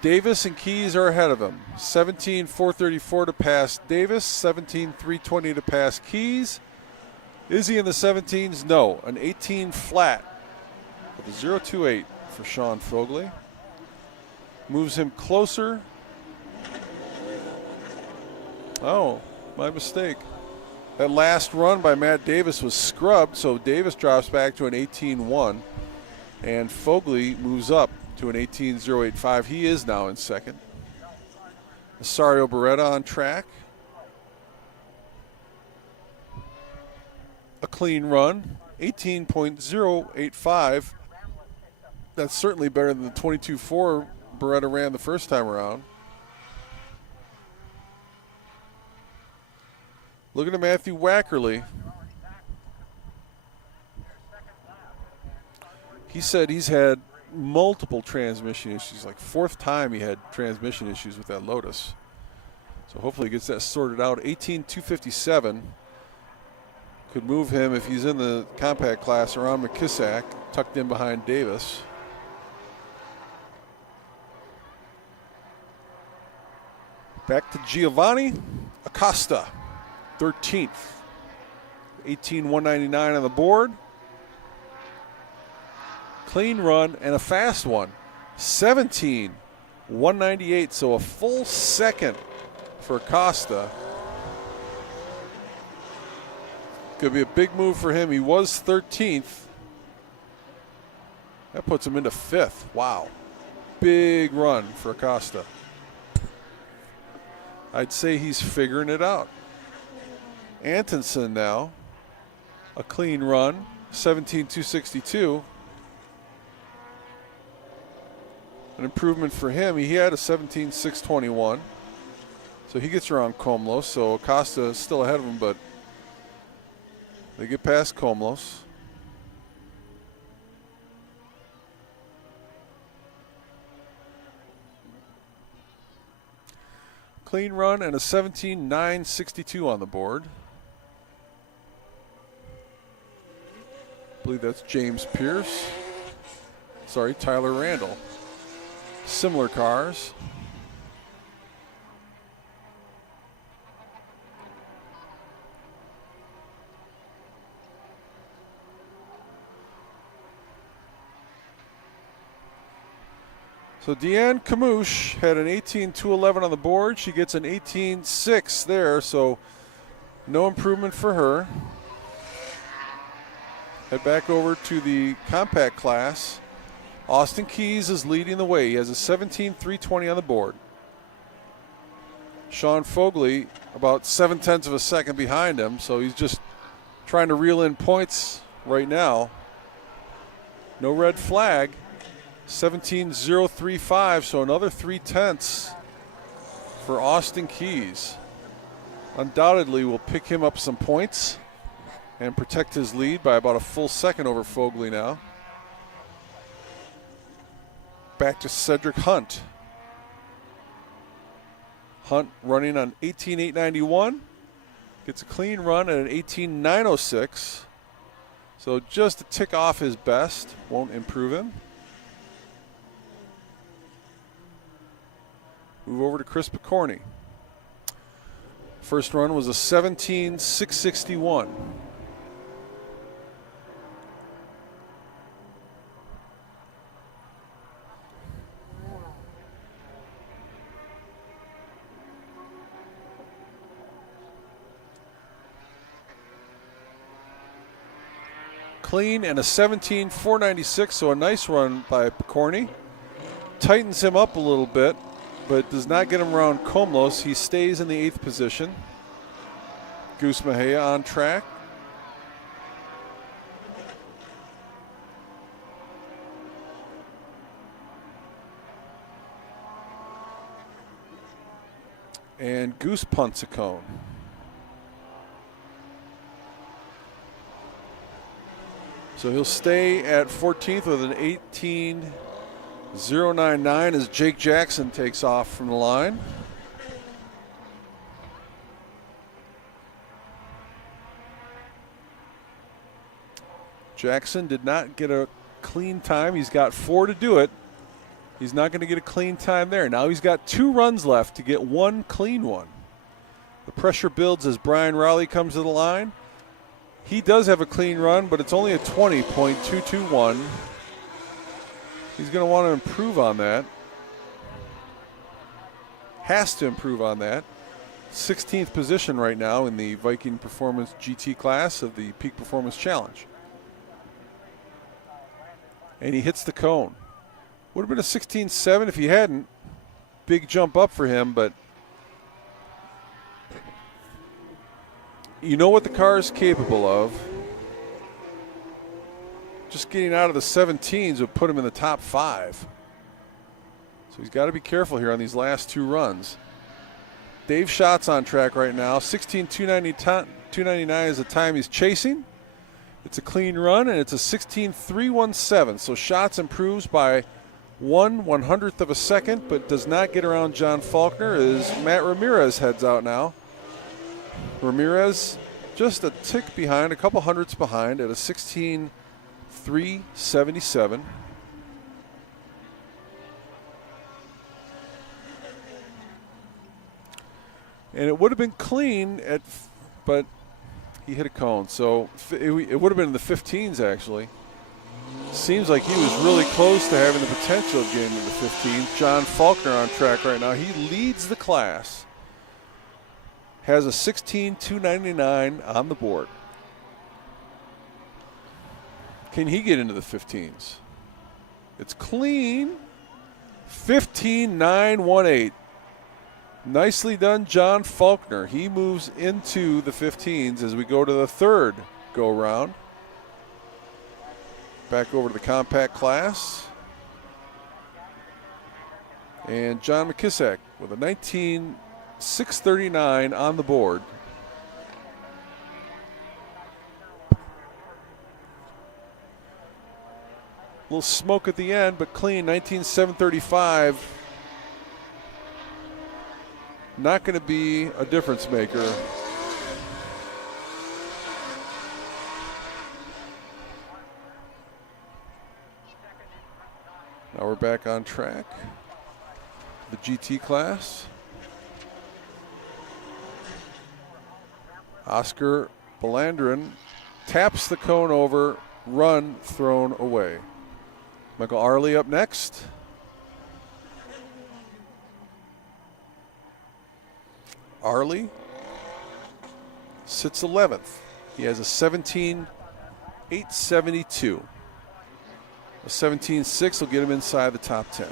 Davis and Keys are ahead of him. 17.434 to pass Davis. 17.320 to pass Keys. Is he in the 17s? No. An 18 flat with a 0.28 for Sean Fogley. Moves him closer. Oh, my mistake. That last run by Matt Davis was scrubbed, so Davis drops back to an 18.1, and Fogley moves up to an 18.085. He is now in second. Asario Beretta on track. A clean run, 18.085. That's certainly better than the 22.4 Beretta ran the first time around. Looking at Matthew Wackerly. He said he's had multiple transmission issues, like fourth time he had transmission issues with that Lotus. So hopefully he gets that sorted out. 18.257 could move him if he's in the compact class around McKissack, tucked in behind Davis. Back to Giovanni Acosta. 13th, 18.199 on the board. Clean run and a fast one, 17.198, so a full second for Acosta. Could be a big move for him. He was 13th. That puts him into 5th. Wow. Big run for Acosta. I'd say he's figuring it out. Antonsen now, a clean run, 17.262. An improvement for him. He had a 17.621. So he gets around Comlos. So Acosta is still ahead of him, but they get past Comlos. Clean run and a 17.962 on the board. I believe that's James Pierce. Sorry, Tyler Randall. Similar cars. So Deanne Camouche had an 18.211 on the board. She gets an 18.6 there, so no improvement for her. Head back over to the compact class. Austin Keys is leading the way. He has a 17.320 on the board. Sean Fogley about 0.7 of a second behind him, so he's just trying to reel in points right now. No red flag. 17.035, so another 0.3 for Austin Keys. Undoubtedly will pick him up some points and protect his lead by about a full second over Fogley now. Back to Cedric Hunt. Hunt running on 18.891. Gets a clean run at an 18.906. So just a tick off his best. Won't improve him. Move over to Chris Picorni. First run was a 17.661. Clean and a 17.496, so a nice run by Picorni. tightens him up a little bit, but does not get him around Komlos. He stays in the 8th position. Goose Mejia on track. And Goose punts a cone. So he'll stay at 14th with an 18.099 as Jake Jackson takes off from the line. Jackson did not get a clean time. He's got 4 to do it. He's not going to get a clean time there. Now he's got 2 runs left to get 1 clean one. The pressure builds as Brian Rowley comes to the line. He does have a clean run, but it's only a 20.221. He's going to want to improve on that. Has to improve on that. 16th position right now in the Viking Performance GT class of the Peak Performance Challenge. And he hits the cone. Would have been a 16.7 if he hadn't. Big jump up for him, but you know what the car is capable of. Just getting out of the 17s would put him in the top 5. So he's got to be careful here on these last 2 runs. Dave Schott's on track right now. 16.299 is the time he's chasing. It's a clean run, and it's a 16.317. So Schatz improves by 1/100th of a second, but does not get around John Faulkner as Matt Ramirez heads out now. Ramirez just a tick behind, a couple hundredths behind at a 16.377. And it would have been clean, but he hit a cone. So it would have been in the 15s, actually. Seems like he was really close to having the potential of getting into the 15s. John Faulkner on track right now. He leads the class. Has a 16.299 on the board. Can he get into the 15s? It's clean. 15.918. Nicely done, John Faulkner. He moves into the 15s as we go to the 3rd go-round. Back over to the compact class. And John McKissack with a 19.639 on the board. A little smoke at the end, but clean, 19.735. Not going to be a difference maker. Now we're back on track. The GT class. Oscar Belandrin taps the cone over, run thrown away. Michael Arley up next. Arley sits 11th. He has a 17.872. A 17.6 will get him inside the top 10.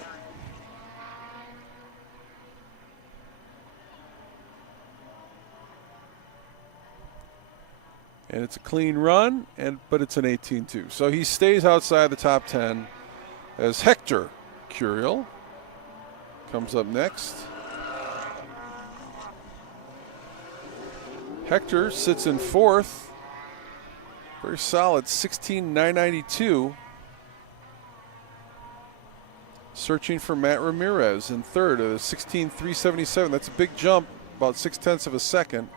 And it's a clean run, but it's an 18.2. So he stays outside the top 10 as Hector Curiel comes up next. Hector sits in 4th. Very solid, 16.992. Searching for Matt Ramirez in 3rd at a 16.377. That's a big jump, about 0.6 of a second.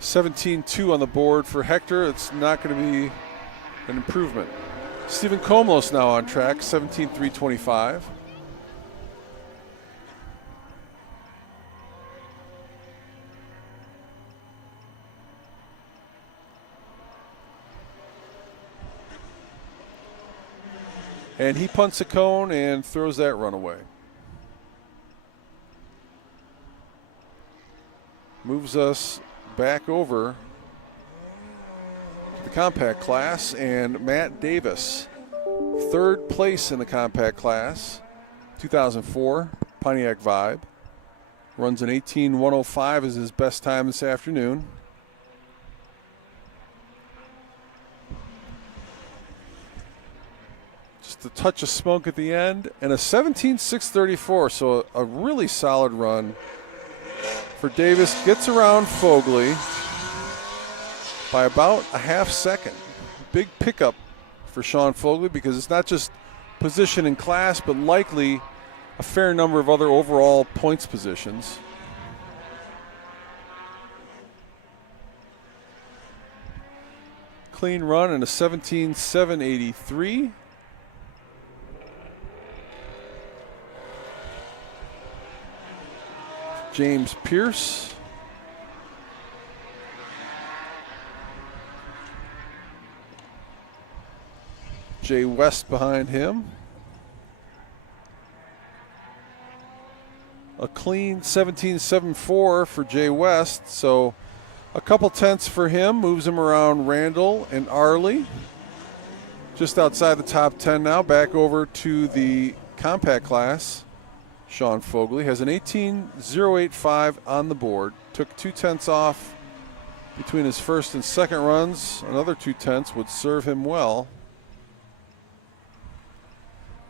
17.2 on the board for Hector. It's not going to be an improvement. Stephen Komlos now on track, 17.325. And he punts a cone and throws that run away. Moves us back over to the compact class, and Matt Davis, third place in the compact class, 2004 Pontiac Vibe. Runs an 18:105 as his best time this afternoon. Just a touch of smoke at the end, and a 17.634, so a really solid run for Davis. Gets around Fogley by about a half second. Big pickup for Sean Fogley because it's not just position in class, but likely a fair number of other overall points positions. Clean run and a 17.783. James Pierce. Jay West behind him. A clean 17.74 for Jay West, so a couple tenths for him, moves him around Randall and Arley. Just outside the top 10 now, back over to the compact class. Sean Fogley has an 18.085 on the board. Took 2 tenths off between his first and second runs. Another 2 tenths would serve him well.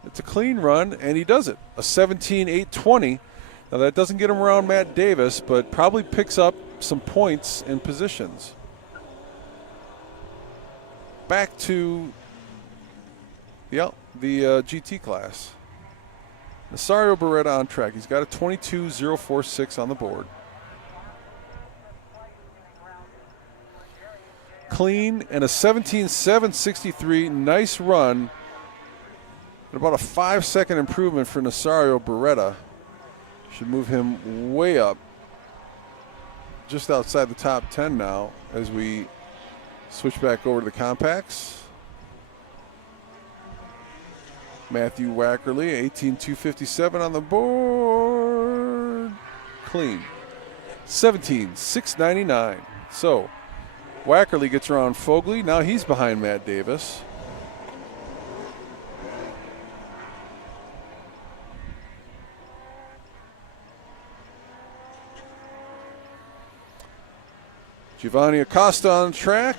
It's a clean run, and he does it. A 17.820. Now that doesn't get him around Matt Davis, but probably picks up some points and positions. Back to the GT class. Nasario Beretta on track. He's got a 22.046 on the board. Clean and a 17.763. Nice run. And about a 5-second improvement for Nasario Beretta. Should move him way up. Just outside the top 10 now as we switch back over to the compacts. Matthew Wackerly, 18.257 on the board. Clean. 17.699. So Wackerly gets around Fogley. Now he's behind Matt Davis. Giovanni Acosta on track.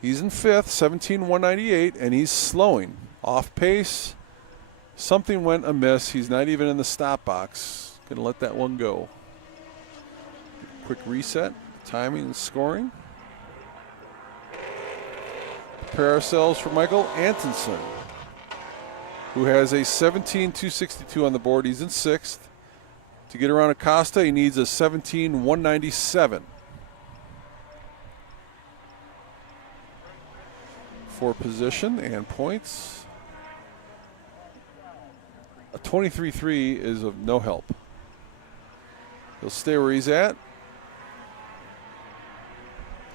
He's in fifth, 17.198, and he's slowing. Off pace. Something went amiss. He's not even in the stop box. Going to let that one go. Quick reset, timing and scoring. Prepare ourselves for Michael Antonsen, who has a 17.262 on the board. He's in sixth. To get around Acosta, he needs a 17.197. For position and points. A 23.3 is of no help. He'll stay where he's at.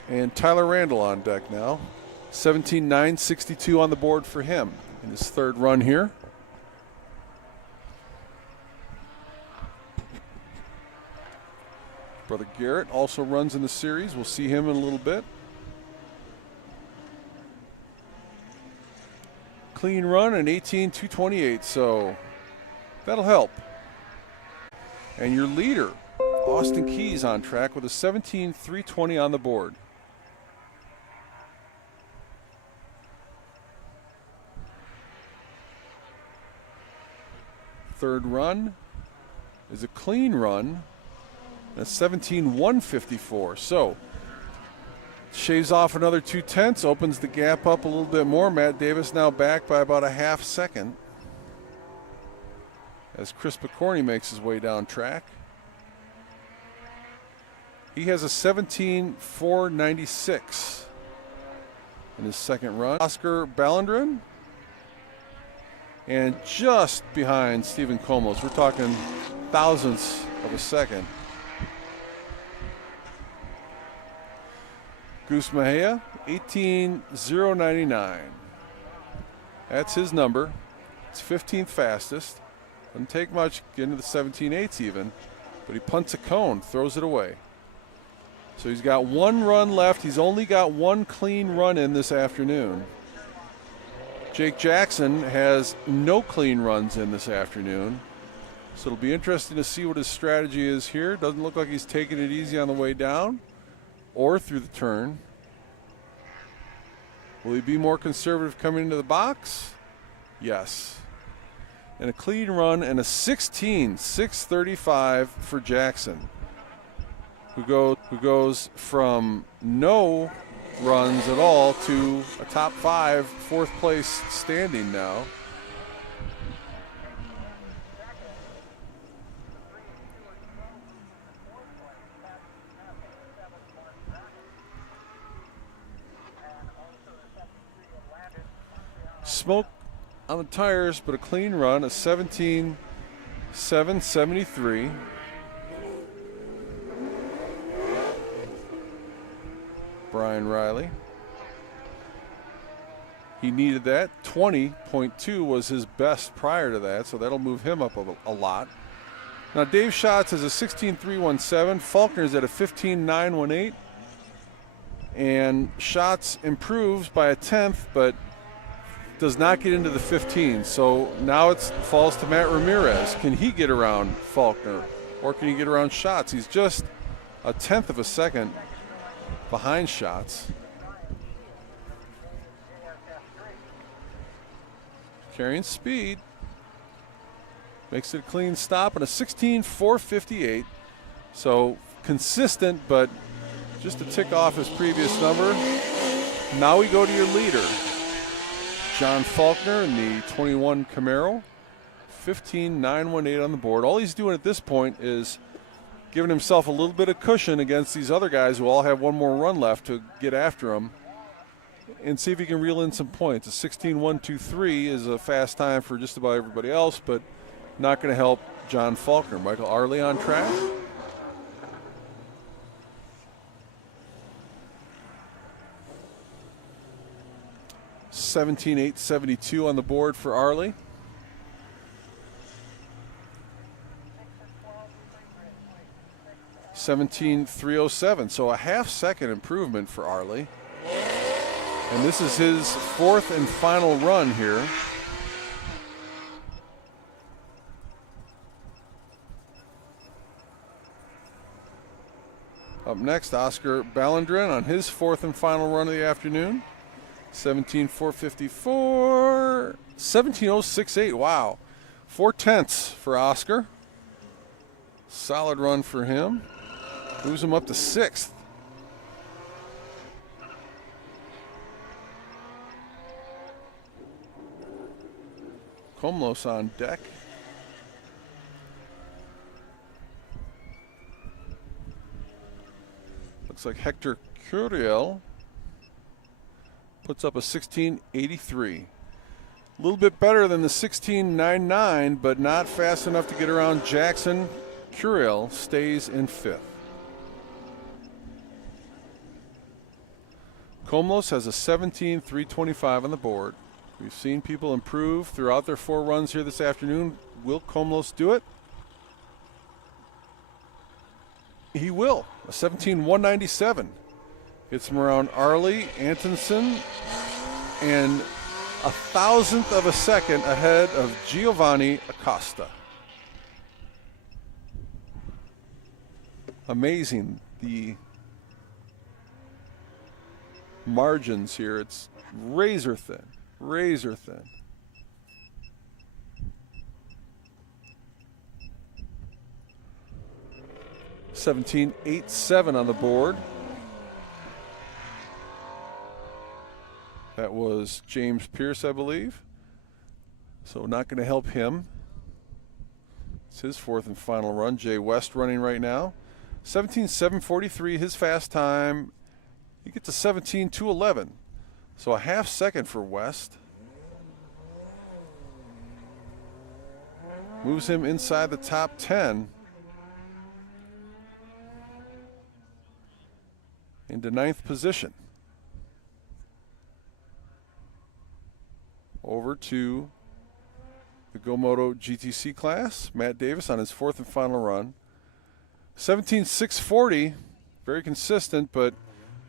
And Tyler Randall on deck now. 17.962 on the board for him in his third run here. Brother Garrett also runs in the series. We'll see him in a little bit. Clean run and 18.228, so that'll help. And your leader, Austin Keys, on track with a 17.320 on the board. Third run is a clean run. That's 17.154. So shaves off another 2 tenths, opens the gap up a little bit more. Matt Davis now back by about a half second as Chris Picorni makes his way down track. He has a 17.496 in his second run. Oscar Ballandrin, and just behind Stephen Komos. We're talking thousandths of a second. Goose Mejia, 18.099. That's his number. It's 15th fastest. Doesn't take much, get into the 17.8s even, but he punts a cone, throws it away. So he's got one run left. He's only got one clean run in this afternoon. Jake Jackson has no clean runs in this afternoon. So it'll be interesting to see what his strategy is here. Doesn't look like he's taking it easy on the way down or through the turn. Will he be more conservative coming into the box? Yes. And a clean run and a 6:35 for Jackson, who goes from no runs at all to a top 5, 4th place standing now. Smoke on the tires, but a clean run, a 17.773. Brian Riley. He needed that. 20.2 was his best prior to that, so that'll move him up a lot. Now Dave Schatz has a 16.317. Faulkner's at a 15.918. And Schatz improves by a 10th, but does not get into the 15. So now it falls to Matt Ramirez. Can he get around Faulkner, or can he get around Schatz? He's just a 10th of a second behind Schatz. Carrying speed. Makes it a clean stop and a 16.458. So consistent, but just to tick off his previous number. Now we go to your leader, John Faulkner in the 21 Camaro. 15.918 on the board. All he's doing at this point is giving himself a little bit of cushion against these other guys who all have one more run left to get after him and see if he can reel in some points. A 16.123 is a fast time for just about everybody else, but not going to help John Faulkner. Michael Arley on track. $17,872 on the board for Arley. $17,307, so a half-second improvement for Arley. And this is his 4th and final run here. Up next, Oscar Ballandrin on his 4th and final run of the afternoon. 17.454, 17.068, wow. 4/10 for Oscar. Solid run for him. Moves him up to 6th. Komlos on deck. Looks like Hector Curiel puts up a 16.83. A little bit better than the 16.99, but not fast enough to get around Jackson. Curiel stays in 5th. Komlos has a 17.325 on the board. We've seen people improve throughout their 4 runs here this afternoon. Will Komlos do it? He will. A 17.197. Gets him around Arley, Antonsen, and 1,000th of a second ahead of Giovanni Acosta. Amazing, the margins here. It's razor thin, razor thin. $17,807 on the board. That was James Pierce, I believe. So not going to help him. It's his 4th and final run. Jay West running right now. 17.743, his fast time. He gets to 17.211. So a half second for West. Moves him inside the top 10. Into 9th position. Over to the Go-Moto GTC class. Matt Davis on his 4th and final run. 17.640 very consistent, but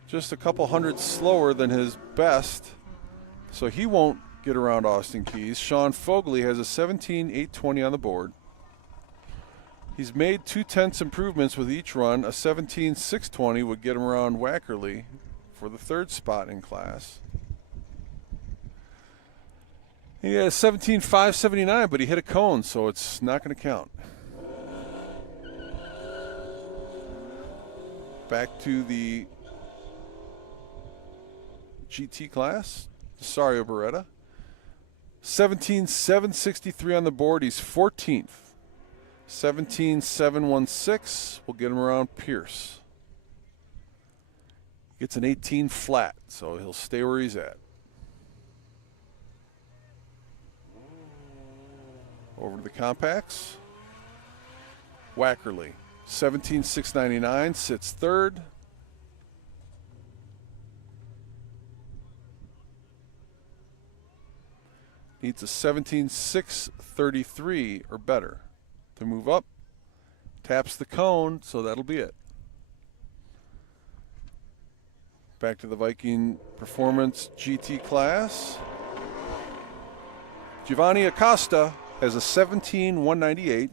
just a couple hundred slower than his best. So he won't get around Austin Keys. Sean Fogley has a 17.820 on the board. He's made 0.2 improvements with each run. A 17.620 would get him around Wackerly for the third spot in class. He has 17.579, but he hit a cone, so it's not going to count. Back to the GT class. Sorry, Beretta. 17.763 on the board. He's 14th. 17.716 will get him around Pierce. Gets an 18 flat, so he'll stay where he's at. Over to the compacts. Wackerly, 17.699, sits third. Needs a 17.633 or better to move up. Taps the cone, so that'll be it. Back to the Viking Performance GT class. Giovanni Acosta has a 17.198.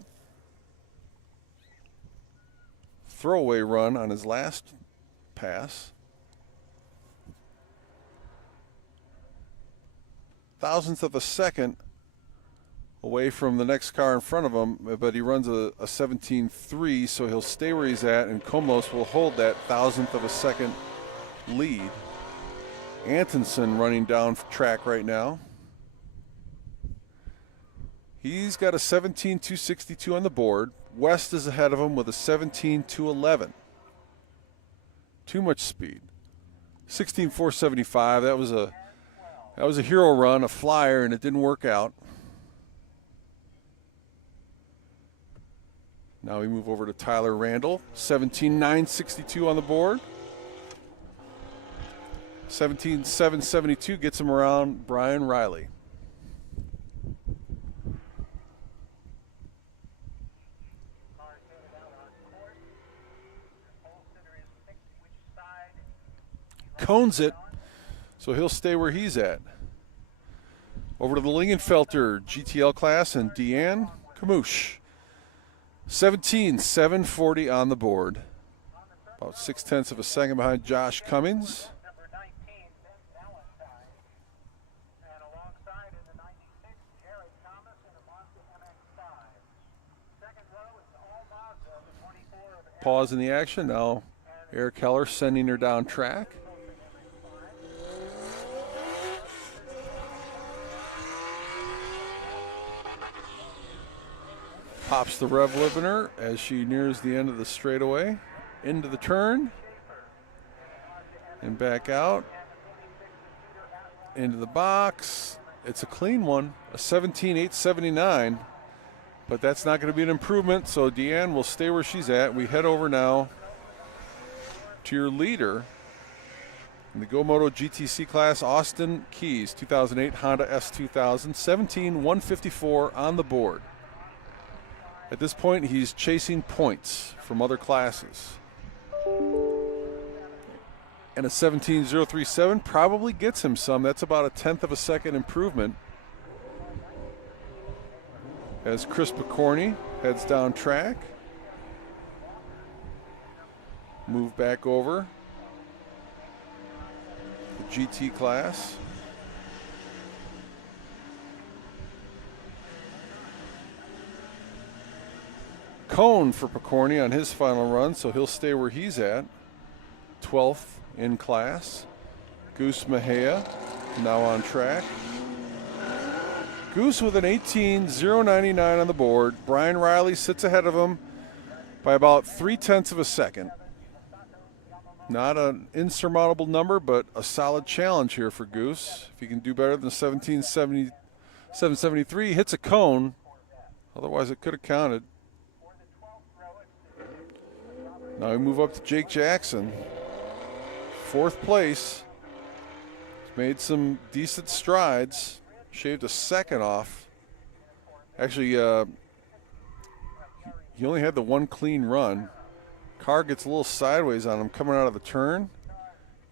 Throwaway run on his last pass. Thousandth of a second away from the next car in front of him, but he runs a 17.3, so he'll stay where he's at, and Komlos will hold that thousandth of a second lead. Antonsen running down track right now. He's got a 17.262 on the board. West is ahead of him with a 17.211. Too much speed. 16.475. That was a hero run, a flyer, and it didn't work out. Now we move over to Tyler Randall. 17.962 on the board. 17.772 gets him around Brian Riley. Cones it, so he'll stay where he's at. Over to the Lingenfelter GTL class and Deanne Kamoosh. 17.740 on the board. About 0.6 of a second behind Josh Cummings. Pause in the action. Now Eric Heller sending her down track. Pops the rev limiter as she nears the end of the straightaway. Into the turn. And back out. Into the box. It's a clean one, a 17.879. But that's not going to be an improvement, so Deanne will stay where she's at. We head over now to your leader in the GoMoto GTC class, Austin Keys, 2008 Honda S2000, 17.154 on the board. At this point, he's chasing points from other classes. And a 17.037 probably gets him some. That's about a 1/10 of a second improvement. As Chris Picorni heads down track. Move back over. The GT class. Cone for Picorni on his final run, so he'll stay where he's at. 12th in class. Goose Mejia now on track. Goose with an 18.099 on the board. Brian Riley sits ahead of him by about 0.3 of a second. Not an insurmountable number, but a solid challenge here for Goose. If he can do better than 17.773, hits a cone. Otherwise, it could have counted. Now we move up to Jake Jackson. 4th place. He's made some decent strides. Shaved a second off. Actually, he only had the one clean run. Car gets a little sideways on him coming out of the turn,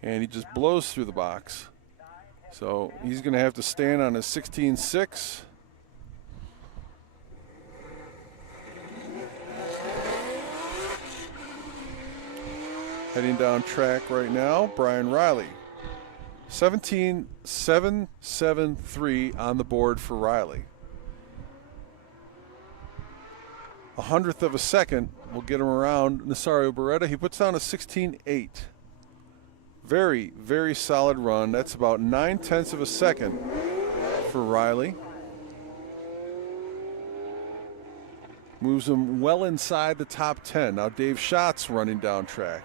and he just blows through the box. So he's going to have to stand on his 16.6. Heading down track right now, Brian Riley. 17.773 on the board for Riley. 100th of a second will get him around Nasario Beretta. He puts down a 16.8. Very, very solid run. That's about 9/10 of a second for Riley. Moves him well inside the top 10. Now Dave Schatz running down track.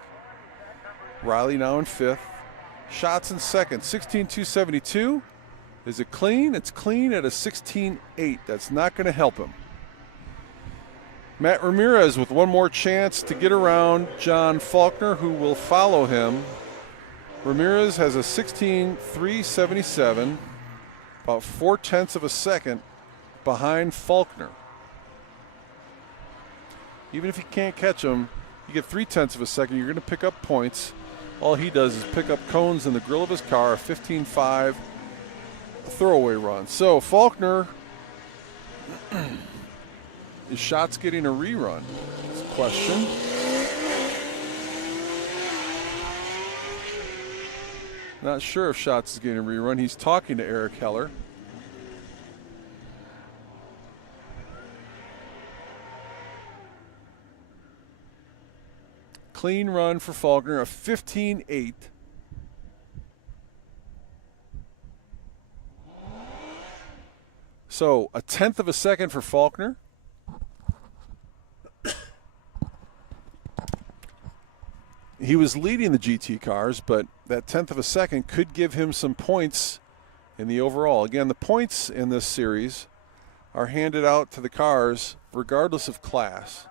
Riley now in 5th. Schatz in 2nd. 16.272. Is it clean? It's clean at a 16.8. That's not going to help him. Matt Ramirez with one more chance to get around John Faulkner, who will follow him. Ramirez has a 16.377, about 4/10 of a second behind Faulkner. Even if you can't catch him, you get 3/10 of a second, you're going to pick up points. All he does is pick up cones in the grill of his car, a 15.5 throwaway run. So Faulkner, is Schatz getting a rerun? That's a question. Not sure if Schatz is getting a rerun. He's talking to Eric Heller. Clean run for Faulkner, a 15.8. So 1/10 of a second for Faulkner. He was leading the GT cars, but that 1/10 of a second could give him some points in the overall. Again, the points in this series are handed out to the cars regardless of class.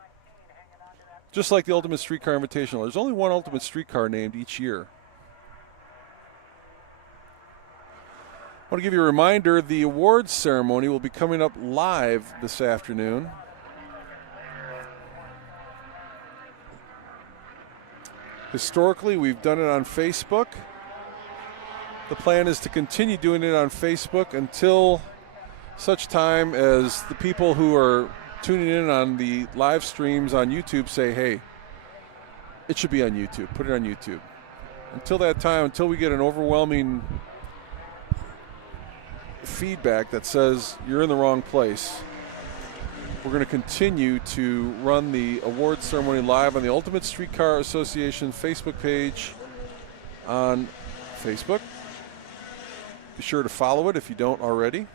Just like the Ultimate Streetcar Invitational. There's only one Ultimate Streetcar named each year. I want to give you a reminder, the awards ceremony will be coming up live this afternoon. Historically, we've done it on Facebook. The plan is to continue doing it on Facebook until such time as the people who are tuning in on the live streams on YouTube say, hey, it should be on YouTube. Put it on YouTube. Until that time, until we get an overwhelming feedback that says you're in the wrong place, we're going to continue to run the awards ceremony live on the Ultimate Streetcar Association Facebook page on Facebook. Be sure to follow it if you don't already.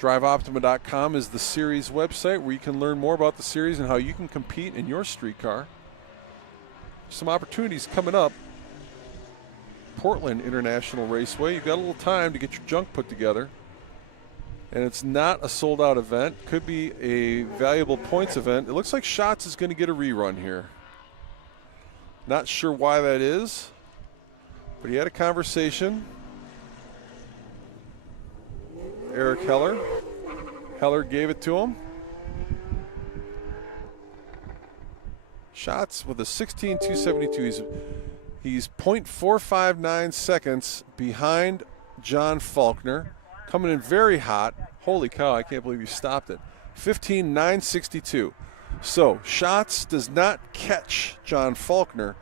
DriveOptima.com is the series website where you can learn more about the series and how you can compete in your streetcar. Some opportunities coming up. Portland International Raceway. You've got a little time to get your junk put together. And it's not a sold-out event. Could be a valuable points event. It looks like Schatz is going to get a rerun here. Not sure why that is, but he had a conversation. Eric Heller. Heller gave it to him. Schatz with a 16.272. He's 0.459 seconds behind John Faulkner. Coming in very hot. Holy cow, I can't believe you stopped it. 15.962. So Schatz does not catch John Faulkner,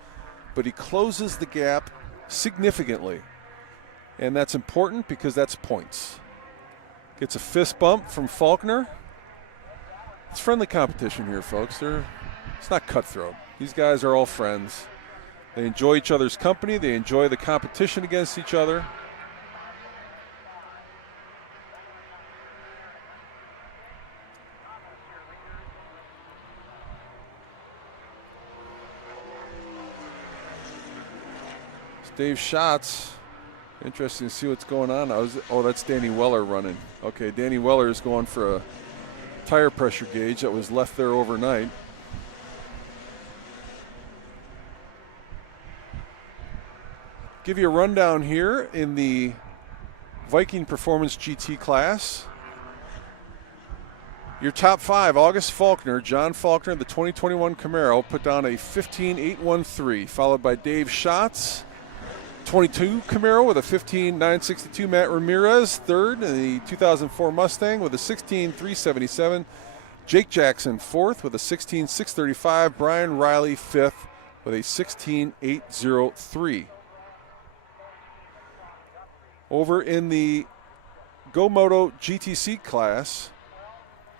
but he closes the gap significantly. And that's important because that's points. Gets a fist bump from Faulkner. It's friendly competition here, folks. It's not cutthroat. These guys are all friends. They enjoy each other's company. They enjoy the competition against each other. It's Dave Schatz. Interesting to see what's going on. Oh, that's Danny Weller running. Okay, Danny Weller is going for a tire pressure gauge that was left there overnight. Give you a rundown here in the Viking Performance GT class. Your top 5, August Faulkner, John Faulkner, the 2021 Camaro, put down a 15.813, followed by Dave Schatz, 22 Camaro with a 15.962. Matt Ramirez, third in the 2004 Mustang with a 16.377. Jake Jackson, fourth with a 16.635. Brian Riley, fifth with a 16.803. Over in the GoMoto GTC class,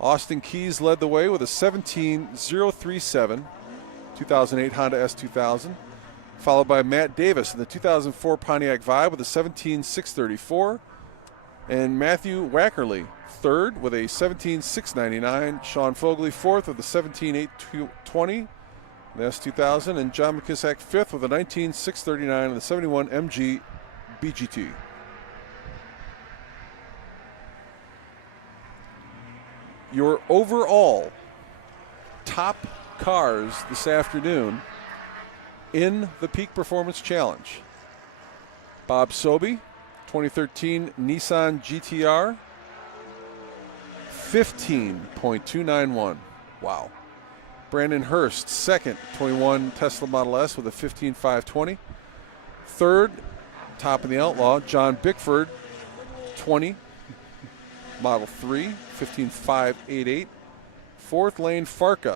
Austin Keys led the way with a 17.037, 2008 Honda S2000, followed by Matt Davis in the 2004 Pontiac Vibe with a 17.634, and Matthew Wackerly third with a 17.699, Sean Fogley fourth with a 17.820, the S2000, and John McKissack fifth with a 19.639 in the 71 MG BGT. Your overall top cars this afternoon in the Peak Performance Challenge. Bob Sobey, 2013 Nissan GTR, 15.291. Wow. Brandon Hurst, second, 21 Tesla Model S with a 15.520. Third, top in the Outlaw, John Bickford, 20 Model 3, 15.588. Fourth, Lane Farka.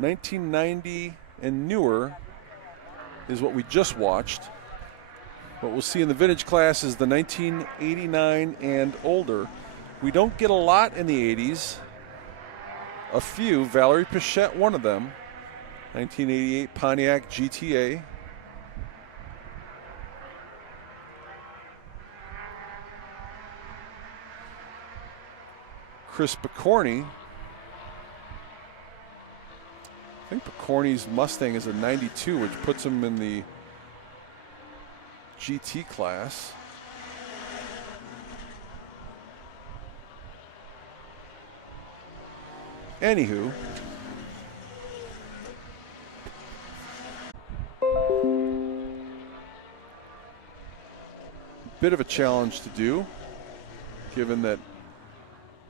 $1990 and newer is what we just watched. What we'll see in the vintage class is the 1989 and older. We don't get a lot in the 80s. A few. Valerie Pichette, one of them. 1988 Pontiac GTA. Chris Picorni. I think Picorni's Mustang is a 92, which puts him in the GT class. Anywho, bit of a challenge to do, given that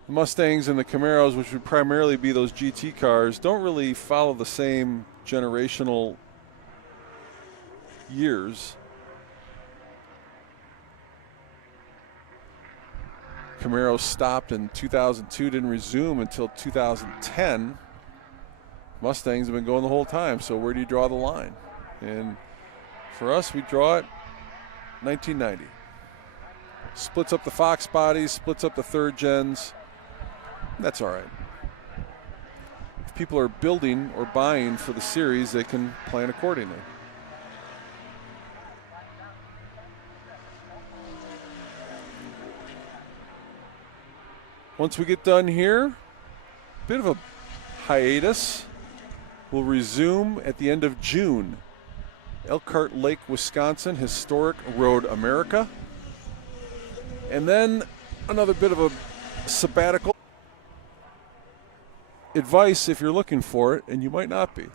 the Mustangs and the Camaros, which would primarily be those GT cars, don't really follow the same generational years. Camaro stopped in 2002, didn't resume until 2010. Mustangs have been going the whole time, so where do you draw the line? And for us, we draw it 1990. Splits up the Fox bodies, splits up the third gens. That's all right. If people are building or buying for the series, they can plan accordingly. Once we get done here, bit of a hiatus. We'll resume at the end of June. Elkhart Lake, Wisconsin, Historic Road America. And then another bit of a sabbatical. Advice if you're looking for it, and you might not be.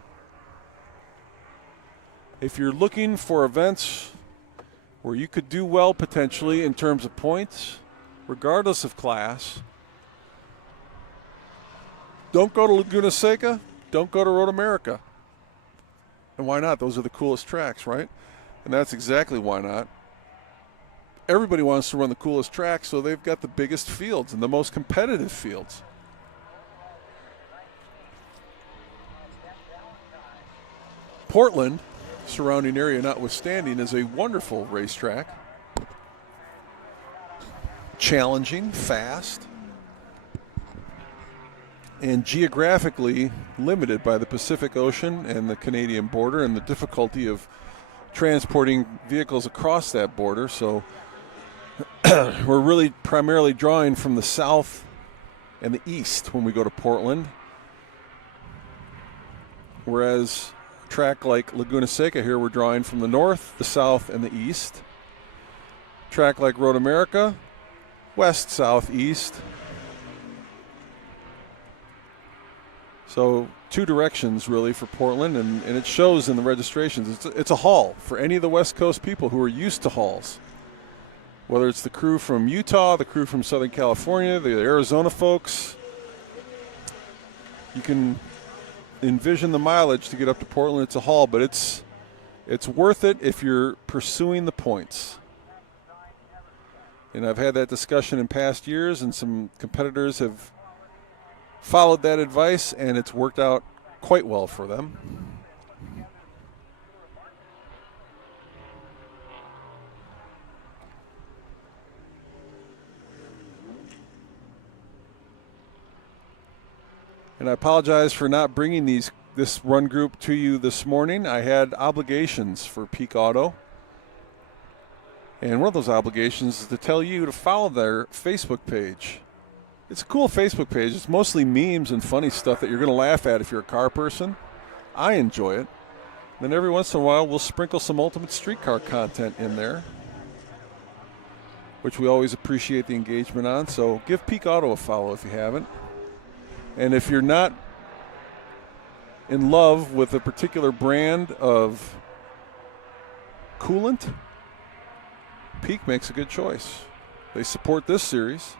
If you're looking for events where you could do well potentially in terms of points, regardless of class, don't go to Laguna Seca, don't go to Road America. And why not? Those are the coolest tracks, right? And that's exactly why not. Everybody wants to run the coolest tracks, so they've got the biggest fields and the most competitive fields. Portland, surrounding area notwithstanding, is a wonderful racetrack. Challenging, fast, and geographically limited by the Pacific Ocean and the Canadian border and the difficulty of transporting vehicles across that border. So we're really primarily drawing from the south and the east when we go to Portland. Whereas a track like Laguna Seca here, we're drawing from the north, the south, and the east. A track like Road America, west, south, east. So two directions really for Portland, and it shows in the registrations. It's a haul for any of the West Coast people who are used to hauls. Whether it's the crew from Utah, the crew from Southern California, the Arizona folks, you can envision the mileage to get up to Portland. It's a haul, but it's worth it if you're pursuing the points. And I've had that discussion in past years, and some competitors have followed that advice, and it's worked out quite well for them. And I apologize for not bringing this run group to you this morning. I had obligations for Peak Auto. And one of those obligations is to tell you to follow their Facebook page. It's a cool Facebook page. It's mostly memes and funny stuff that you're going to laugh at if you're a car person. I enjoy it. Then every once in a while, we'll sprinkle some Ultimate Streetcar content in there, which we always appreciate the engagement on. So give Peak Auto a follow if you haven't. And if you're not in love with a particular brand of coolant, Peak makes a good choice. They support this series.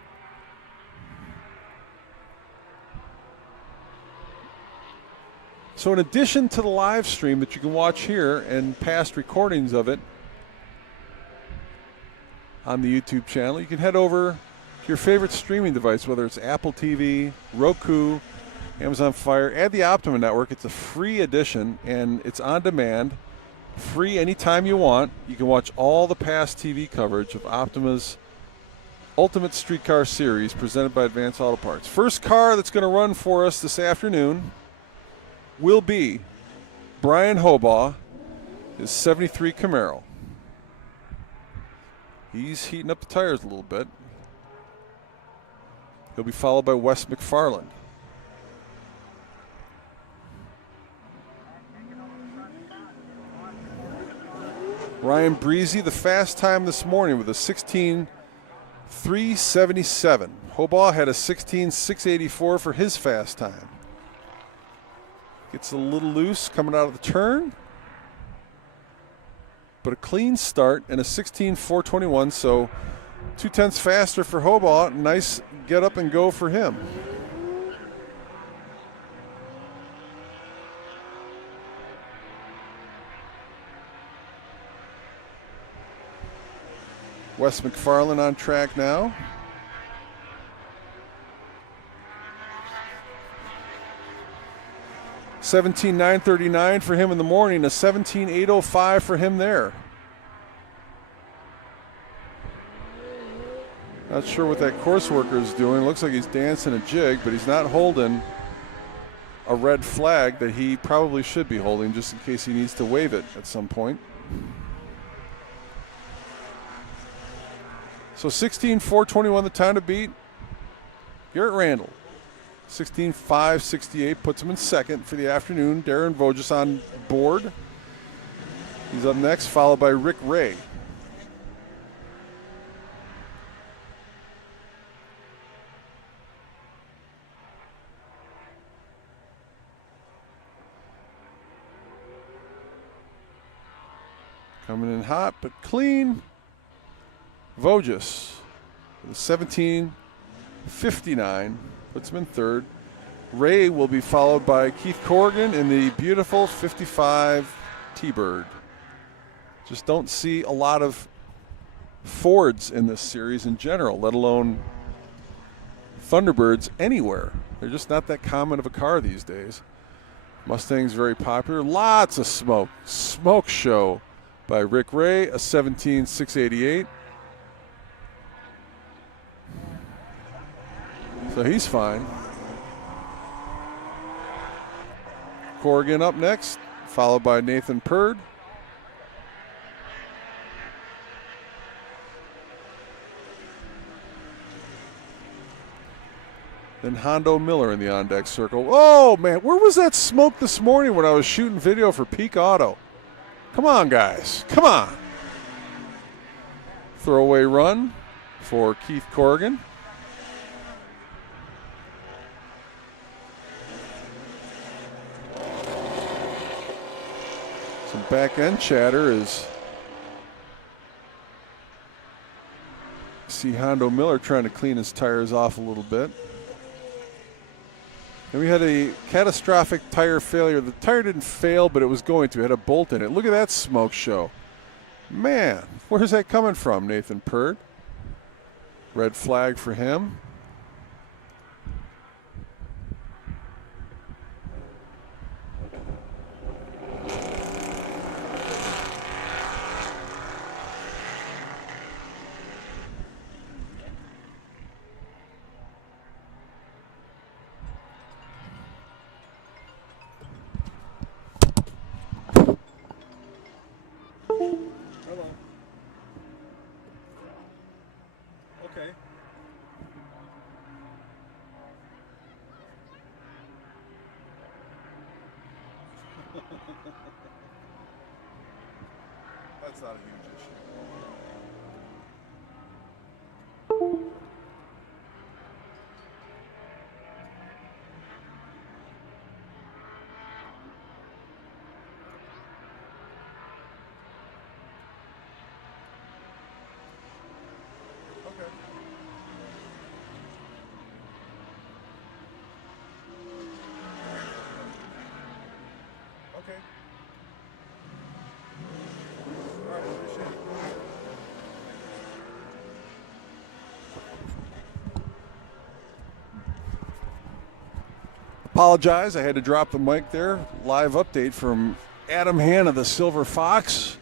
So in addition to the live stream that you can watch here and past recordings of it on the YouTube channel, you can head over to your favorite streaming device, whether it's Apple TV, Roku, Amazon Fire. Add the Optima network. It's a free edition, and it's on demand, free anytime you want. You can watch all the past TV coverage of Optima's Ultimate Streetcar Series presented by Advanced Auto Parts. First car that's going to run for us this afternoon will be Brian Hobaugh, his 73 Camaro. He's heating up the tires a little bit. He'll be followed by Wes McFarland. Ryan Breezy, the fast time this morning with a 16.377. Hobaugh had a 16.684 for his fast time. Gets a little loose coming out of the turn, but a clean start and a 16.421, so 0.2 faster for Hobaugh. Nice get up and go for him. Wes McFarland on track now. $17,939 for him in the morning, a 17,805 for him there. Not sure what that course worker is doing. Looks like he's dancing a jig, but he's not holding a red flag that he probably should be holding, just in case he needs to wave it at some point. So 16.421 the time to beat Garrett Randall. 16.568 puts him in second for the afternoon. Darren Voges on board. He's up next, followed by Rick Ray. Coming in hot but clean. Voges with a 17.59 puts him in third. Ray will be followed by Keith Corrigan in the beautiful 55 T-Bird. Just don't see a lot of Fords in this series in general, let alone Thunderbirds anywhere. They're just not that common of a car these days. Mustang's very popular. Lots of smoke. Smoke show by Rick Ray, a 17.688. So he's fine. Corrigan up next, followed by Nathan Purd. Then Hondo Miller in the on-deck circle. Oh, man, where was that smoke this morning when I was shooting video for Peak Auto? Come on, guys. Come on. Throwaway run for Keith Corrigan. Some back end chatter as see Hondo Miller trying to clean his tires off a little bit. And we had a catastrophic tire failure. The tire didn't fail, but it was going to. It had a bolt in it. Look at that smoke show. Man, where's that coming from, Nathan Pert? Red flag for him. Hello. Okay. That's not a huge issue. Okay. Okay. All right, appreciate it. Apologize, I had to drop the mic there. Live update from Adam Hanna, the Silver Fox.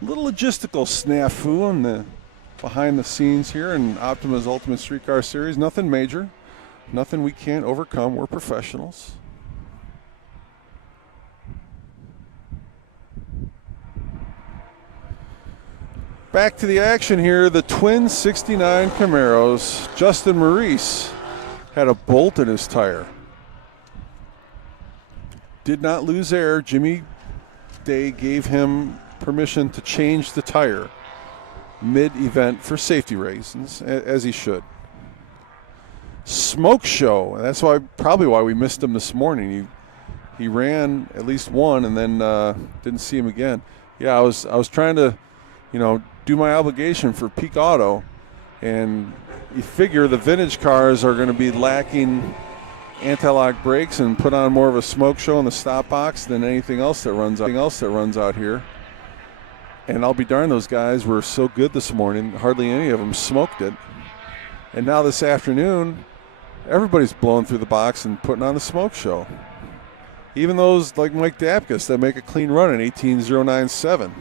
Little logistical snafu on the behind the scenes here in Optima's Ultimate Streetcar Series. Nothing major, nothing we can't overcome. We're professionals. Back to the action here. The twin 69 Camaros. Justin Maurice had a bolt in his tire. Did not lose air. Jimmy Day gave him permission to change the tire mid-event for safety reasons, as he should. Smoke show. That's probably why we missed him this morning. He ran at least one and then didn't see him again. Yeah, I was trying to, do my obligation for Peak Auto, and you figure the vintage cars are going to be lacking anti-lock brakes and put on more of a smoke show in the stop box than anything else that runs out here. And I'll be darned, those guys were so good this morning, hardly any of them smoked it. And now this afternoon, everybody's blowing through the box and putting on the smoke show. Even those like Mike Dapkus that make a clean run in 18097.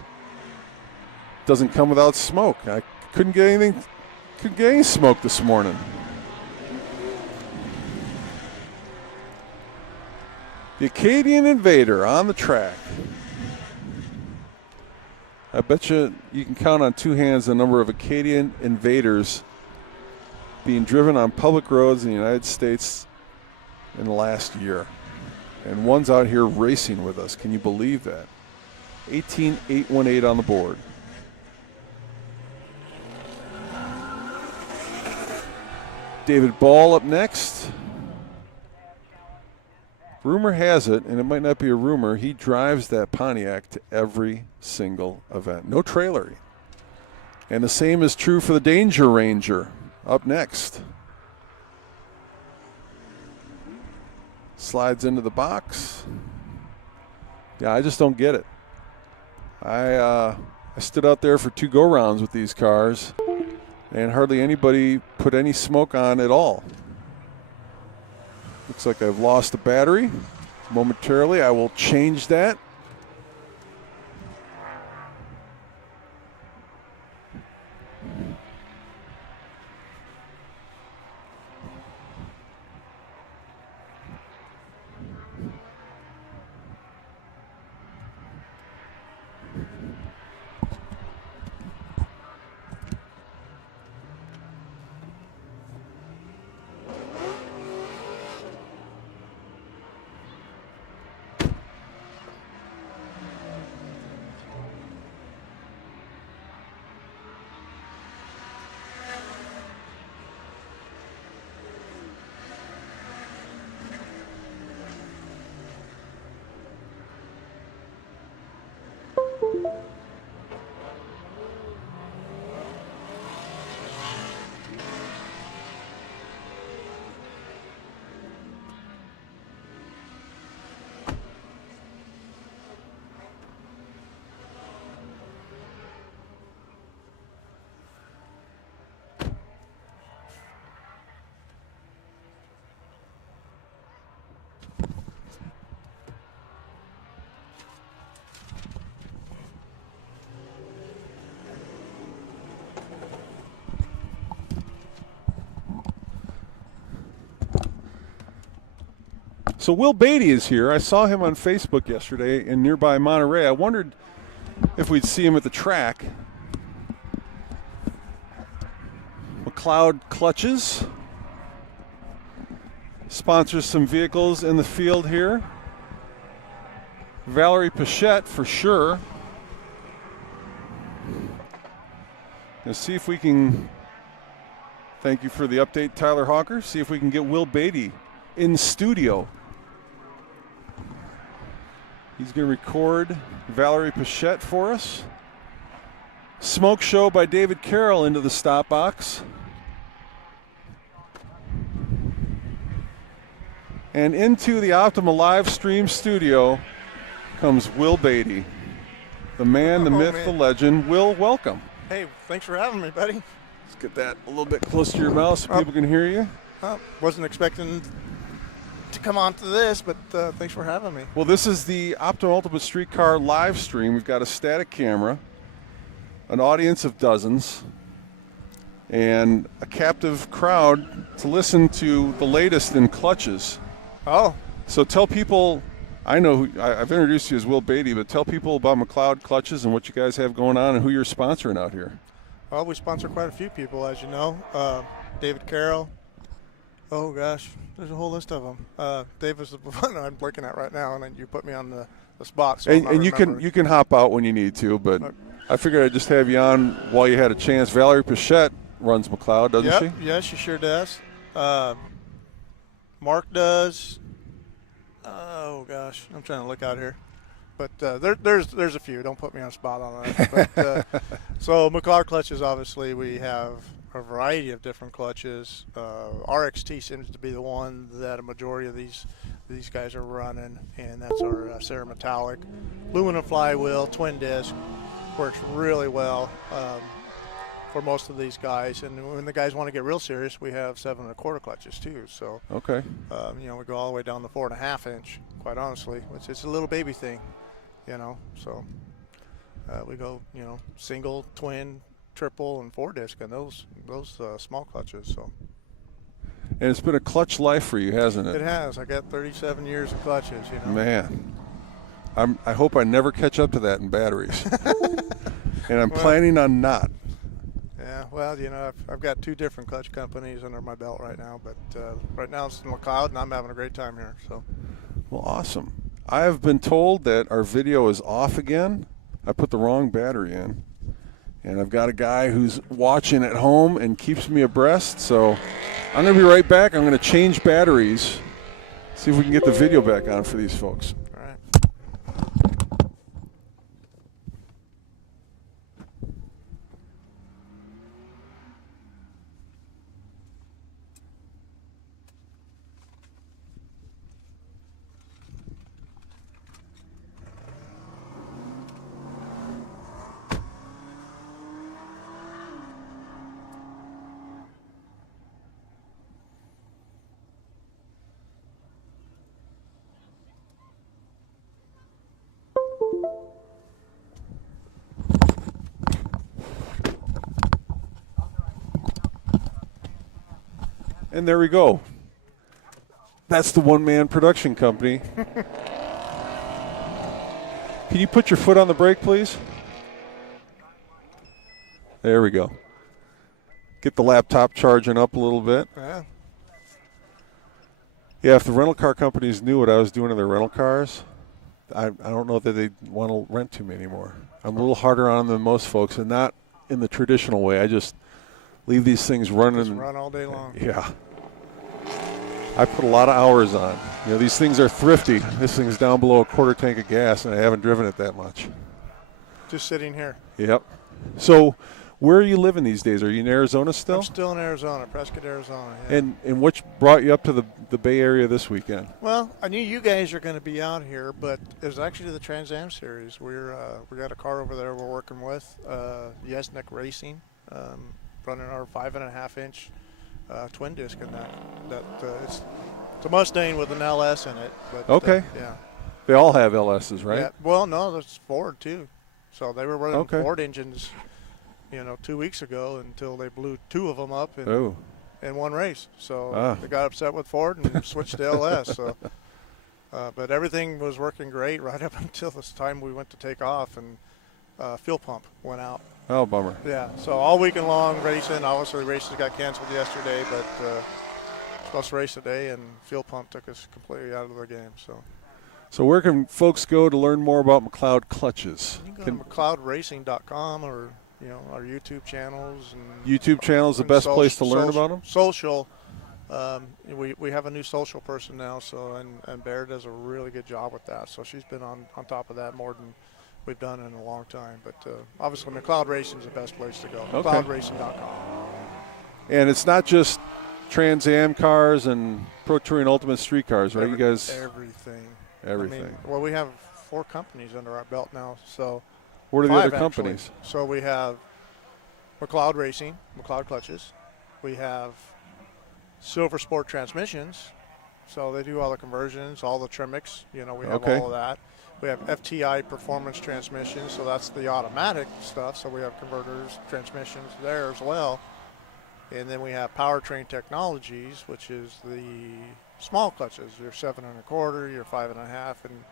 Doesn't come without smoke. I couldn't get any smoke this morning. The Acadian Invader on the track. I bet you can count on two hands the number of Acadian Invaders being driven on public roads in the United States in the last year. And one's out here racing with us. Can you believe that? 18818 on the board. David Ball up next. Rumor has it, and it might not be a rumor, he drives that Pontiac to every single event. No trailer. And the same is true for the Danger Ranger up next. Slides into the box. Yeah, I just don't get it. I stood out there for 2 go-rounds with these cars, and hardly anybody put any smoke on at all. Looks like I've lost a battery. Momentarily, I will change that. So Will Beatty is here. I saw him on Facebook yesterday in nearby Monterey. I wondered if we'd see him at the track. McLeod Clutches sponsors some vehicles in the field here. Valerie Pichette for sure. Gonna see if we can, thank you for the update, Tyler Hawker, see if we can get Will Beatty in studio. He's going to record Valerie Pichette for us. Smoke show by David Carroll into the stop box. And into the OPTIMA live stream studio comes Will Beatty. The man, the myth, the legend. Will, welcome. Hey, thanks for having me, buddy. Let's get that a little bit closer to your mouth so people can hear you. Wasn't expecting to come on to this, but thanks for having me. Well, this is the OPTIMA Ultimate Streetcar live stream. We've got a static camera, an audience of dozens, and a captive crowd to listen to the latest in clutches. Oh. So tell people, I know I've introduced you as Will Beatty, but tell people about McLeod Clutches and what you guys have going on and who you're sponsoring out here. Well, we sponsor quite a few people, as you know. David Carroll. Oh, gosh, there's a whole list of them. Dave is the one I'm looking at right now, and then you put me on the spot. So and you can hop out when you need to, but I figured I'd just have you on while you had a chance. Valerie Pichette runs McLeod, doesn't she? Yes, she sure does. Mark does. Oh, gosh, I'm trying to look out here. But there's a few. Don't put me on the spot on that. But, so McLeod Clutches, obviously, we have a variety of different clutches. RXT seems to be the one that a majority of these guys are running, and that's our Cerametallic. Laguna flywheel, twin disc, works really well for most of these guys. And when the guys want to get real serious, we have 7 1/4 clutches too. So okay, we go all the way down to 4.5 inch. Quite honestly, which is a little baby thing, So we go, single, twin, triple, and 4 disc, and those small clutches. So. And it's been a clutch life for you, hasn't it? It has. I got 37 years of clutches. Man, I hope I never catch up to that in batteries, and I'm planning on not. Yeah. Well, I've got 2 different clutch companies under my belt right now, but right now it's in McLeod, and I'm having a great time here. So. Well, awesome. I have been told that our video is off again. I put the wrong battery in. And I've got a guy who's watching at home and keeps me abreast. So I'm going to be right back. I'm going to change batteries, see if we can get the video back on for these folks. All right. And there we go. That's the one-man production company. Can you put your foot on the brake, please? There we go. Get the laptop charging up a little bit. Yeah. Yeah, if the rental car companies knew what I was doing to their rental cars, I don't know that they'd want to rent to me anymore. I'm a little harder on them than most folks, and not in the traditional way. I just leave these things running. Just run all day long. Yeah. I put a lot of hours on. These things are thrifty. This thing's down below a 1/4 tank of gas, and I haven't driven it that much. Just sitting here. Yep. So where are you living these days? Are you in Arizona still? I'm still in Arizona, Prescott, Arizona. Yeah. And what brought you up to the Bay Area this weekend? Well, I knew you guys are going to be out here, but it was actually the Trans Am Series. We got a car over there we're working with, Yesnik Racing, running our 5.5 inch twin disc in that. It's a Mustang with an LS in it. But, Okay. Yeah. They all have LSs, right? Yeah. Well, no, that's Ford too. So they were running Okay. Ford engines, 2 weeks ago until they blew 2 of them up Oh. in one race. So Ah. they got upset with Ford and switched to LS. So, but everything was working great right up until this time we went to take off, and fuel pump went out. Oh, bummer. Yeah. So all weekend long racing. Obviously, races got canceled yesterday, but supposed to race today, and fuel pump took us completely out of the game. So where can folks go to learn more about McLeod clutches? You can go to McLeodracing.com or our YouTube channels. And YouTube channel is the best place to learn about them? Social. We have a new social person now, and Bear does a really good job with that. So she's been on top of that more than we've done in a long time. But obviously McLeod Racing is the best place to go. Okay. McLeodracing.com. And it's not just Trans Am cars and Pro Touring Ultimate Street cars, right? You guys, Everything. everything. Well, we have 4 companies under our belt now. So What are the 5 other actually. companies? So we have McLeod Racing, McLeod Clutches. We have Silver Sport Transmissions. So they do all the conversions, all the Tremix. We have Okay. all of that. We have FTI Performance Transmissions. So that's the automatic stuff. So we have converters, transmissions there as well. And then we have Powertrain Technologies, which is the small clutches, your 7 1/4, your 5 1/2, and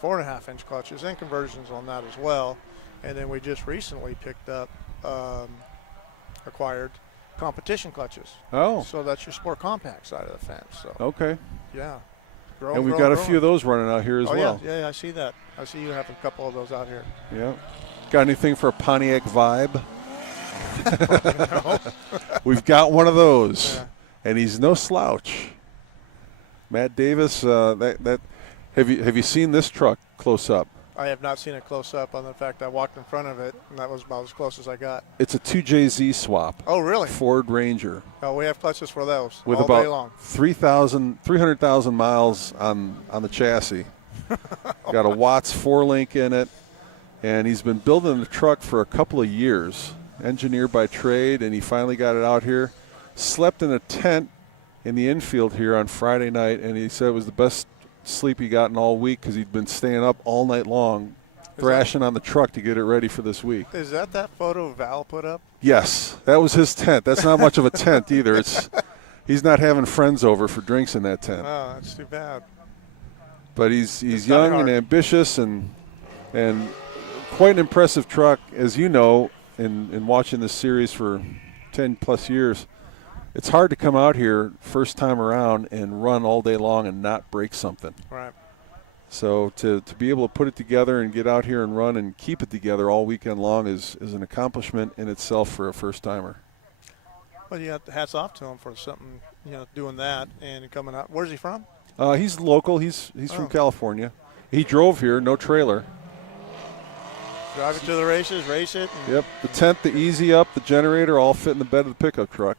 4.5 inch clutches, and conversions on that as well. And then we just recently picked up, acquired competition clutches. Oh, So that's your sport compact side of the fence. So okay. yeah, And we've got a few of those running out here as well. Yeah, I see that. I see you have a couple of those out here. Yeah. Got anything for a Pontiac Vibe? We've got one of those, Yeah. and he's no slouch. Matt Davis, have you seen this truck close up? I have not seen it close up. On the fact I walked in front of it, and that was about as close as I got. It's a 2JZ swap. Oh, really? Ford Ranger Oh, we have clutches for those with all day long. about 300,000 miles on the chassis. Got a Watts 4-link in it, and he's been building the truck for a couple of years. Engineer by trade, and he finally got it out here. Slept in a tent in the infield here on Friday night, and he said it was the best sleep he gotten all week because he'd been staying up all night long, thrashing on the truck to get it ready for this week. Is that photo Val put up? Yes, that was his tent. That's not much of a tent either. He's not having friends over for drinks in that tent. Oh, that's too bad. But he's young and ambitious and quite an impressive truck, as you know, in watching this series for 10 plus years. It's hard to come out here first time around and run all day long and not break something. Right. So to be able to put it together and get out here and run and keep it together all weekend long is an accomplishment in itself for a first timer. Well, yeah, hats off to him for something, doing that and coming out. Where's he from? He's local. He's from California. He drove here, no trailer. Drive it to the races, race it. Yep, the tent, the easy up, the generator, all fit in the bed of the pickup truck.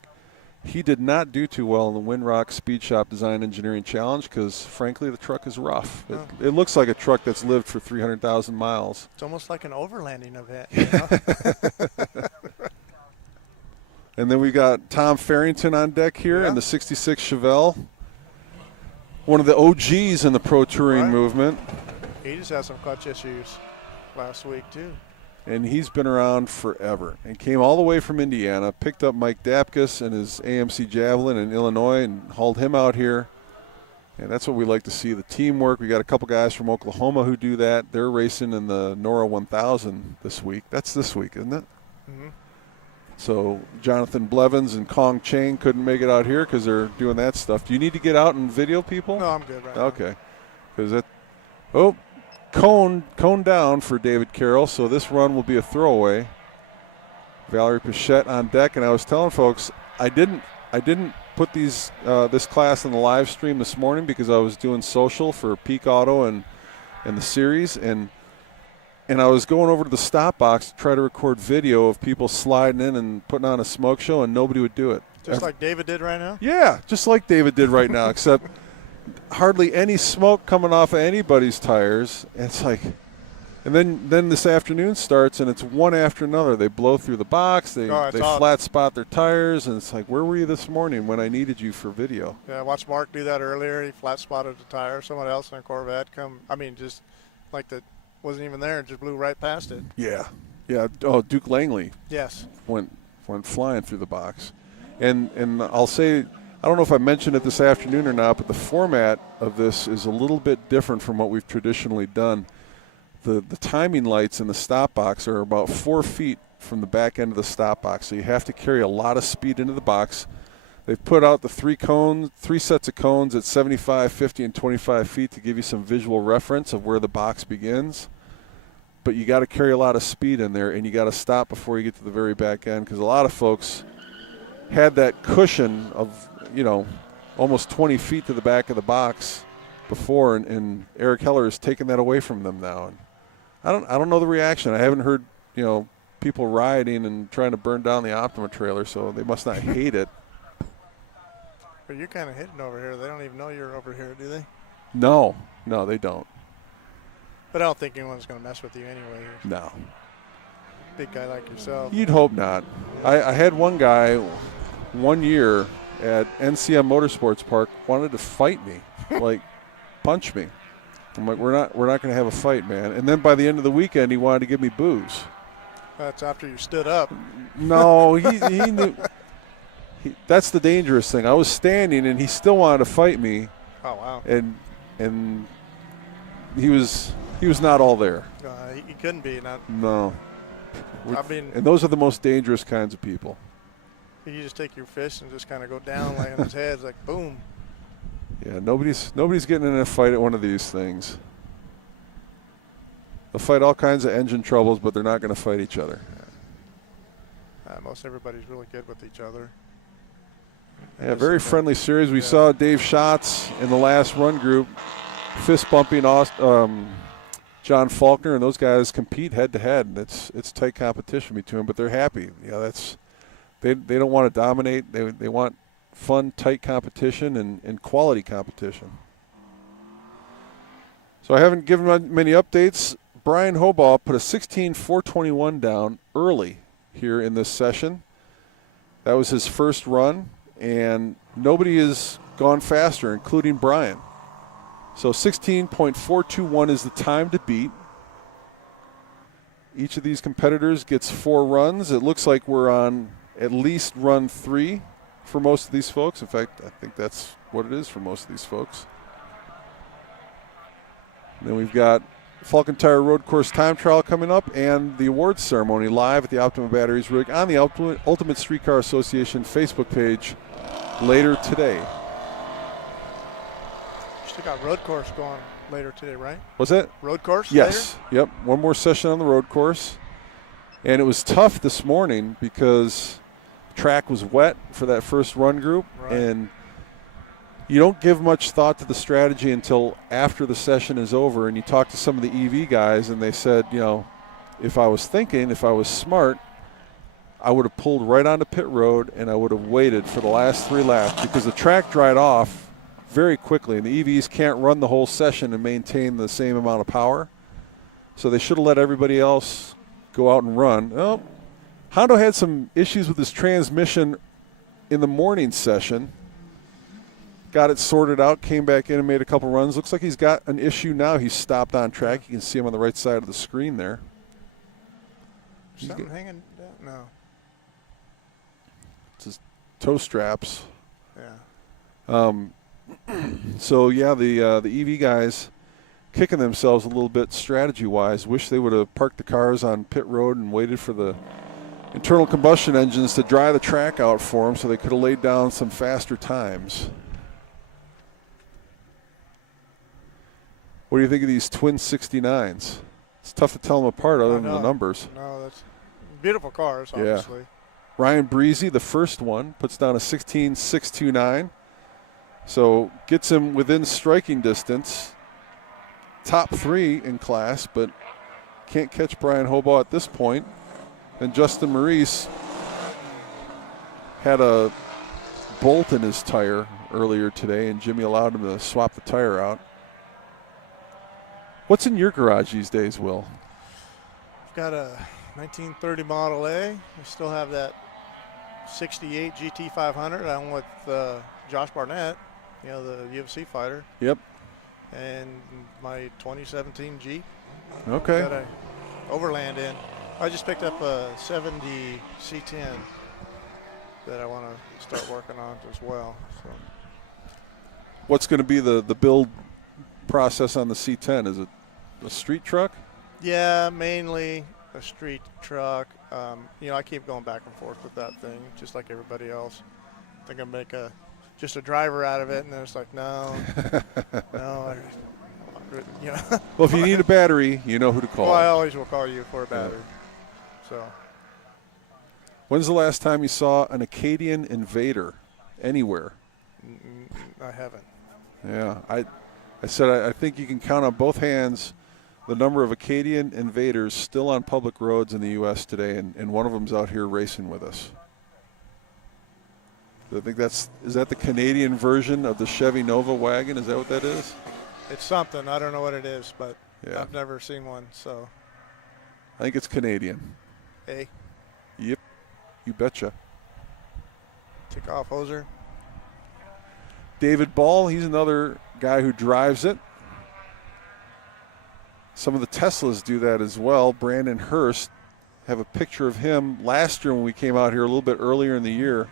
He did not do too well in the Windrock Speed Shop Design Engineering Challenge because, frankly, the truck is rough. It looks like a truck that's lived for 300,000 miles. It's almost like an overlanding event. And then we got Tom Farrington on deck here in the 66 Chevelle. One of the OGs in the Pro Touring movement. He just had some clutch issues last week, too. And he's been around forever and came all the way from Indiana, picked up Mike Dapkus and his AMC Javelin in Illinois and hauled him out here. And that's what we like to see, the teamwork. We got a couple guys from Oklahoma who do that. They're racing in the Nora 1000 this week. That's this week, isn't it? Mm-hmm. So Jonathan Blevins and Kong Chang couldn't make it out here because they're doing that stuff. Do you need to get out and video people? No, I'm good right now. Okay. Because that cone down for David Carroll, so this run will be a throwaway. Valerie Pichette on deck, and I was telling folks I didn't put this class in the live stream this morning because I was doing social for Peak Auto and the series, and I was going over to the stop box to try to record video of people sliding in and putting on a smoke show, and nobody would do it. Just like David did right now? Yeah, just like David did right now, except hardly any smoke coming off of anybody's tires. And it's like, And then this afternoon starts, and it's one after another. They blow through the box. They flat spot their tires, and it's like, where were you this morning when I needed you for video? Yeah, I watched Mark do that earlier. He flat spotted the tire. Someone else in a Corvette just like that wasn't even there and just blew right past it. Yeah. Oh, Duke Langley. Yes. Went flying through the box. And I'll say, I don't know if I mentioned it this afternoon or not, but the format of this is a little bit different from what we've traditionally done. The timing lights in the stop box are about 4 feet from the back end of the stop box, so you have to carry a lot of speed into the box. They've put out the three sets of cones at 75, 50, and 25 feet to give you some visual reference of where the box begins. But you got to carry a lot of speed in there, and you got to stop before you get to the very back end, because a lot of folks had that cushion of, almost 20 feet to the back of the box before, and Eric Heller has taken that away from them now. And I don't know the reaction. I haven't heard, people rioting and trying to burn down the Optima trailer, so they must not hate it. But you're kind of hidden over here. They don't even know you're over here, do they? No, they don't. But I don't think anyone's going to mess with you anyway. No. Big guy like yourself. You'd hope not. I had one guy 1 year at NCM Motorsports Park wanted to fight me, like punch me. I'm like, we're not going to have a fight, man. And then by the end of the weekend, he wanted to give me booze. That's after you stood up. No, he knew. That's the dangerous thing. I was standing, and he still wanted to fight me. Oh wow! And he was not all there. He couldn't be. No. And those are the most dangerous kinds of people. You just take your fist and just kind of go down, lay on his head, like boom. Yeah, nobody's getting in a fight at one of these things. They'll fight all kinds of engine troubles, but they're not going to fight each other. Most everybody's really good with each other. Yeah, very friendly series. We saw Dave Schatz in the last run group fist bumping John Faulkner, and those guys compete head to head. It's tight competition between them, but they're happy. They don't want to dominate. They want fun, tight competition and quality competition. So I haven't given many updates. Brian Hobaugh put a 16.421 down early here in this session. That was his first run, and nobody has gone faster, including Brian. So 16.421 is the time to beat. Each of these competitors gets 4 runs. It looks like we're on at least run 3 for most of these folks. In fact, I think that's what it is for most of these folks. And then we've got Falcon Tire Road Course Time Trial coming up and the awards ceremony live at the Optima Batteries rig on the Ultimate Streetcar Association Facebook page later today. Still got road course going later today, right? What's that? Road course? Yes. Later? Yep. One more session on the road course. And it was tough this morning because track was wet for that first run group. Right. And you don't give much thought to the strategy until after the session is over and you talk to some of the EV guys and they said, if I was smart, I would have pulled right onto pit road and I would have waited for the last 3 laps because the track dried off very quickly and the EVs can't run the whole session and maintain the same amount of power. So they should have let everybody else go out and run. Oh, Hondo had some issues with his transmission in the morning session. Got it sorted out, came back in and made a couple runs. Looks like he's got an issue now. He's stopped on track. You can see him on the right side of the screen there. Something hanging down? No. It's his toe straps. Yeah. So, yeah, the EV guys kicking themselves a little bit strategy-wise. Wish they would have parked the cars on pit road and waited for the internal combustion engines to dry the track out for them so they could have laid down some faster times. What do you think of these twin 69s? It's tough to tell them apart other than the numbers. No, that's beautiful cars, obviously. Yeah. Ryan Breezy, the first one, puts down a 16.629. So gets him within striking distance. Top 3 in class, but can't catch Brian Hobaugh at this point. And Justin Maurice had a bolt in his tire earlier today, and Jimmy allowed him to swap the tire out. What's in your garage these days, Will? got a 1930 Model A. I still have that 68 GT 500. I'm with Josh Barnett, you know, the UFC fighter. Yep. And my 2017 Jeep. Okay. That I overland in. I just picked up a 70 C10 that I want to start working on as well. So. What's going to be the build process on the C10? Is it a street truck? Yeah, mainly a street truck. You know, I keep going back and forth with that thing, just like everybody else. I think I make just a driver out of it, and then it's like, no, no. You know. Well, if you need a battery, you know who to call. Well, I always will call you for a battery. Yeah. So. When's the last time you saw an Acadian Invader anywhere? I haven't. Yeah, I said I think you can count on both hands the number of Acadian Invaders still on public roads in the U.S. today, and one of them's out here racing with us. I think is that the Canadian version of the Chevy Nova wagon? Is that what that is? It's something. I don't know what it is, but yeah. I've never seen one, so. I think it's Canadian. Hey. Yep, you betcha. Take off, hoser. David Ball, he's another guy who drives it. Some of the Teslas do that as well. Brandon Hurst, have a picture of him last year when we came out here a little bit earlier in the year.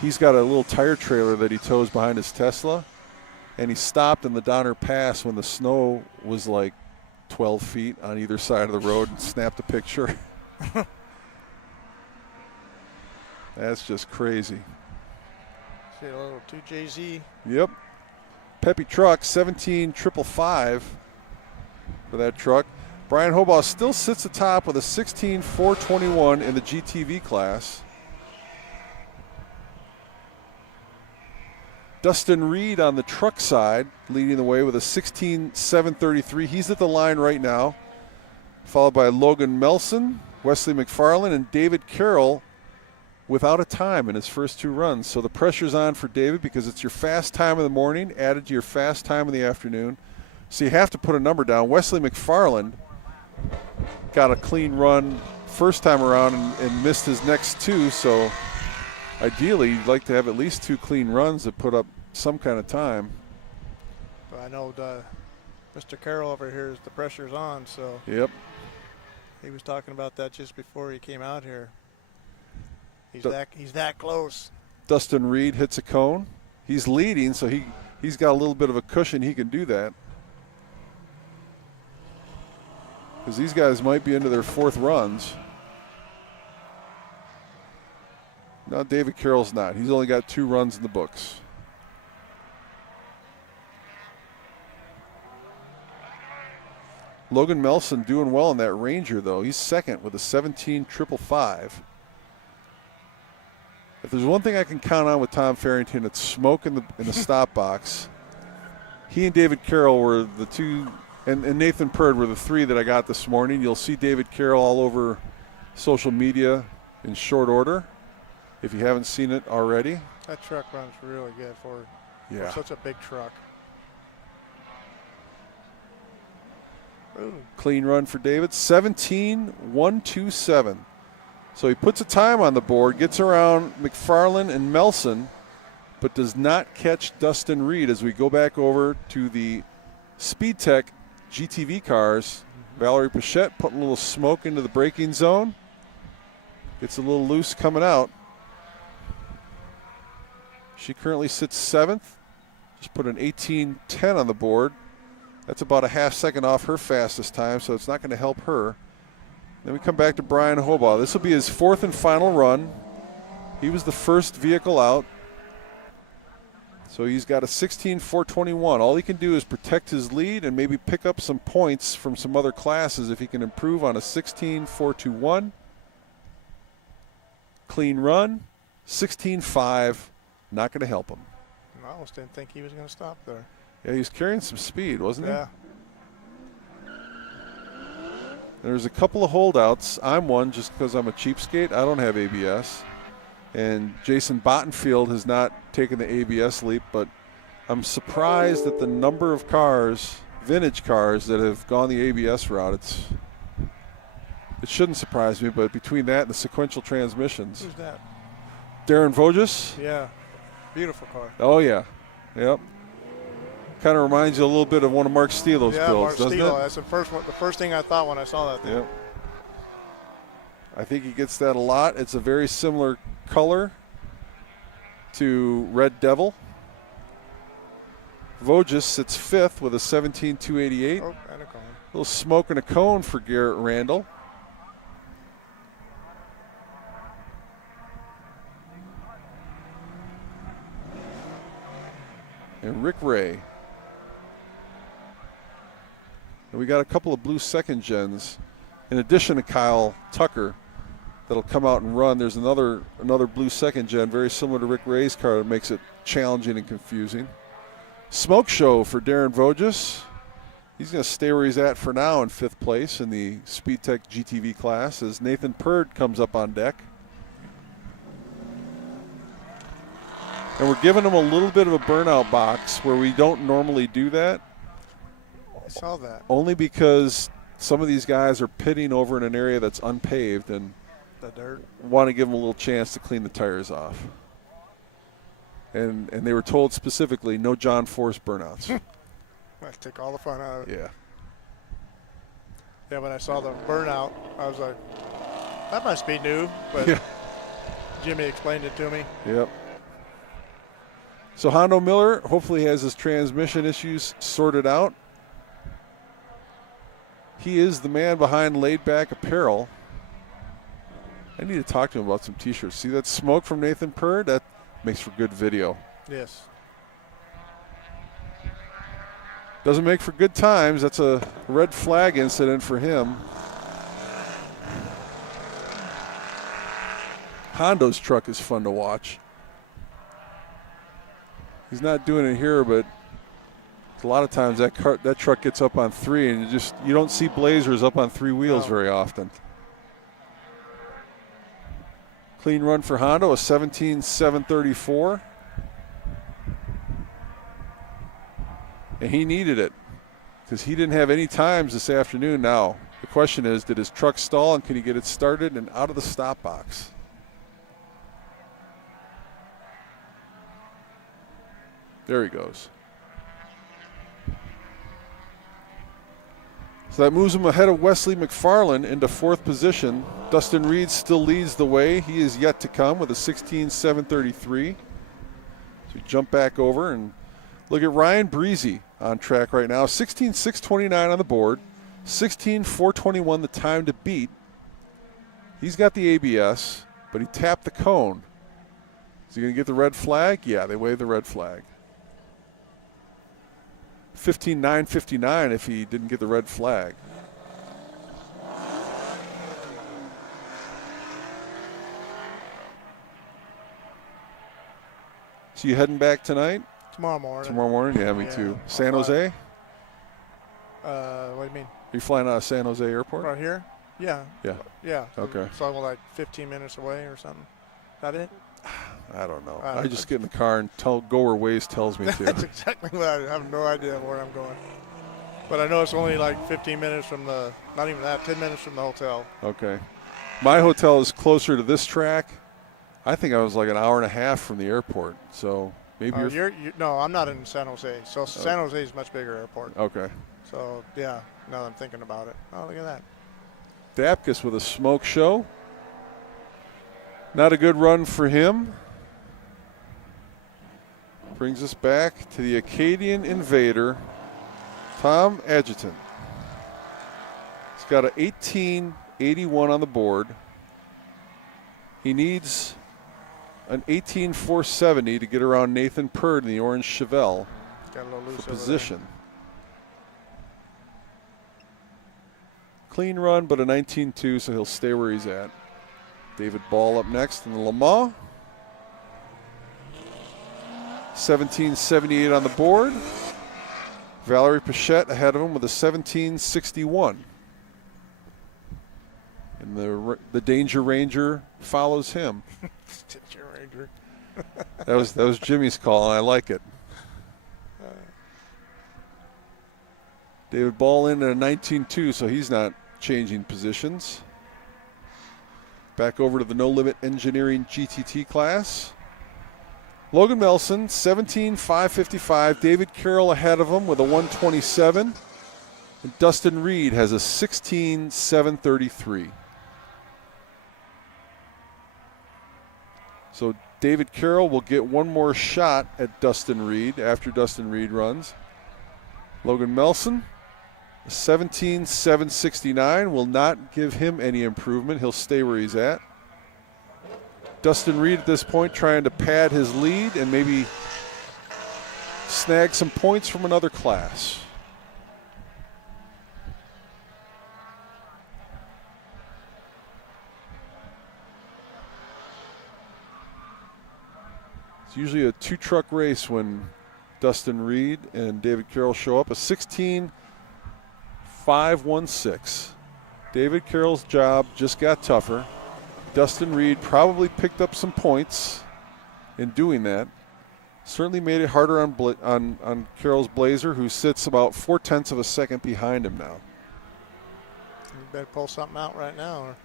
He's got a little tire trailer that he tows behind his Tesla, and he stopped in the Donner Pass when the snow was like 12 feet on either side of the road and snapped a picture. That's just crazy. See a little 2JZ. Yep. Peppy truck, 17,555 for that truck. Brian Hobaugh still sits atop with a 16,421 in the GTV class. Dustin Reed on the truck side leading the way with a 16,733. He's at the line right now, followed by Logan Melson, Wesley McFarland, and David Carroll without a time in his first two runs. So the pressure's on for David because it's your fast time in the morning added to your fast time in the afternoon. So you have to put a number down. Wesley McFarland got a clean run first time around and missed his next two. So ideally, you'd like to have at least two clean runs that put up some kind of time. I know Mr. Carroll over here, the pressure's on, so. Yep. He was talking about that just before he came out here. He's that close. Dustin Reed hits a cone. He's leading, so he's got a little bit of a cushion. He can do that. Because these guys might be into their fourth runs. No, David Carroll's not. He's only got 2 runs in the books. Logan Melson doing well in that Ranger, though. He's second with a 17,555. If there's one thing I can count on with Tom Farrington, it's smoke in the stop box. He and David Carroll were the two, and Nathan Purd were the 3 that I got this morning. You'll see David Carroll all over social media in short order, if you haven't seen it already. That truck runs really good for such a big truck. Ooh. Clean run for David, 17,127. So he puts a time on the board, gets around McFarland and Melson, but does not catch Dustin Reed as we go back over to the Speed Tech GTV cars. Valerie Pichette putting a little smoke into the braking zone. Gets a little loose coming out. She currently sits 7th. Just put an 18:10 on the board. That's about a half second off her fastest time, so it's not going to help her. Then we come back to Brian Hobaugh. This will be his 4th and final run. He was the first vehicle out. So he's got a 16,421. All he can do is protect his lead and maybe pick up some points from some other classes if he can improve on a 16,421. Clean run, 16.5. Not going to help him. I almost didn't think he was going to stop there. Yeah, he was carrying some speed, wasn't he? Yeah. There's a couple of holdouts. I'm one just because I'm a cheapskate. I don't have ABS. And Jason Bottenfield has not taken the ABS leap, but I'm surprised at the number of cars, vintage cars, that have gone the ABS route. It shouldn't surprise me, but between that and the sequential transmissions. Who's that? Darren Voges? Yeah. Beautiful car. Oh, yeah. Yep. Kind of reminds you a little bit of one of Mark Steele's Yeah, builds, Mark doesn't Steele. it? That's the first thing I thought when I saw that thing. Yep. I think he gets that a lot. It's a very similar color to Red Devil. Voges sits fifth with a 17.288. Oh, and a cone. A little smoke and a cone for Garrett Randall. And Rick Ray. And we got a couple of blue second gens. In addition to Kyle Tucker, that'll come out and run. There's another blue second gen, very similar to Rick Ray's car, that makes it challenging and confusing. Smoke show for Darren Voges. He's going to stay where he's at for now in fifth place in the SpeedTech GTV class as Nathan Purd comes up on deck. And we're giving him a little bit of a burnout box where we don't normally do that. I saw that. Only because some of these guys are pitting over in an area that's unpaved and The dirt. want to give them a little chance to clean the tires off. And they were told specifically no John Force burnouts. I take all the fun out of it. Yeah. Yeah, when I saw the burnout, I was like, that must be new. But Yeah. Jimmy explained it to me. Yep. So Hondo Miller hopefully has his transmission issues sorted out. He is the man behind Laid Back Apparel. I need to talk to him about some t-shirts. See that smoke from Nathan Purd? That makes for good video. Yes. Doesn't make for good times. That's a red flag incident for him. Hondo's truck is fun to watch. He's not doing it here, but a lot of times that truck gets up on three, and you don't see Blazers up on three wheels very often. Clean run for Hondo, a 17.734. And he needed it because he didn't have any times this afternoon. Now, the question is, did his truck stall and can he get it started and out of the stop box? There he goes. So that moves him ahead of Wesley McFarland into fourth position. Dustin Reed still leads the way. He is yet to come with a 16.733. So we jump back over and look at Ryan Breezy on track right now. 16.629 on the board. 16.421 the time to beat. He's got the ABS, but he tapped the cone. Is he going to get the red flag? Yeah, they wave the red flag. 15.959 if he didn't get the red flag. So you heading back tonight? Tomorrow morning. Tomorrow morning? Yeah, me too. San I'll Jose? What do you mean? Are you flying out of San Jose Airport? Right here? Yeah. Yeah. Yeah. Okay. So I'm like 15 minutes away or something. That it? I don't know. I I just get in the car and go where Waze tells me to. That's exactly what I have no idea where I'm going. But I know it's only like 15 minutes from not even that, 10 minutes from the hotel. Okay. My hotel is closer to this track. I think I was like an hour and a half from the airport. So maybe No, I'm not in San Jose. So San Jose is a much bigger airport. Okay. So, yeah, now that I'm thinking about it. Oh, look at that. Dapkus with a smoke show. Not a good run for him. Brings us back to the Acadian Invader, Tom Adjutant. He's got an 1881 on the board. He needs an 18470 to get around Nathan Purd in the orange Chevelle Got a little loose for over position. Clean run, but a 19.2, so he'll stay where he's at. David Ball up next in the Le Mans. 17.78 on the board. Valerie Pichette ahead of him with a 17.61. And the Danger Ranger follows him. Danger Ranger. That was Jimmy's call, and I like it. David Ball in at a 19.2, so he's not changing positions. back over to the No Limit Engineering GTT class. Logan Melson, 17,555. David Carroll ahead of him with a 127. And Dustin Reed has a 16,733. So David Carroll will get one more shot at Dustin Reed after Dustin Reed runs. Logan Melson, 17,769, will not give him any improvement. He'll stay where he's at. Dustin Reed at this point trying to pad his lead and maybe snag some points from another class. It's usually a two-truck race when Dustin Reed and David Carroll show up. A 16,516. David Carroll's job just got tougher. Dustin Reed probably picked up some points in doing that. Certainly made it harder on Carroll's Blazer, who sits about 0.4 of a second behind him now. You better pull something out right now. Or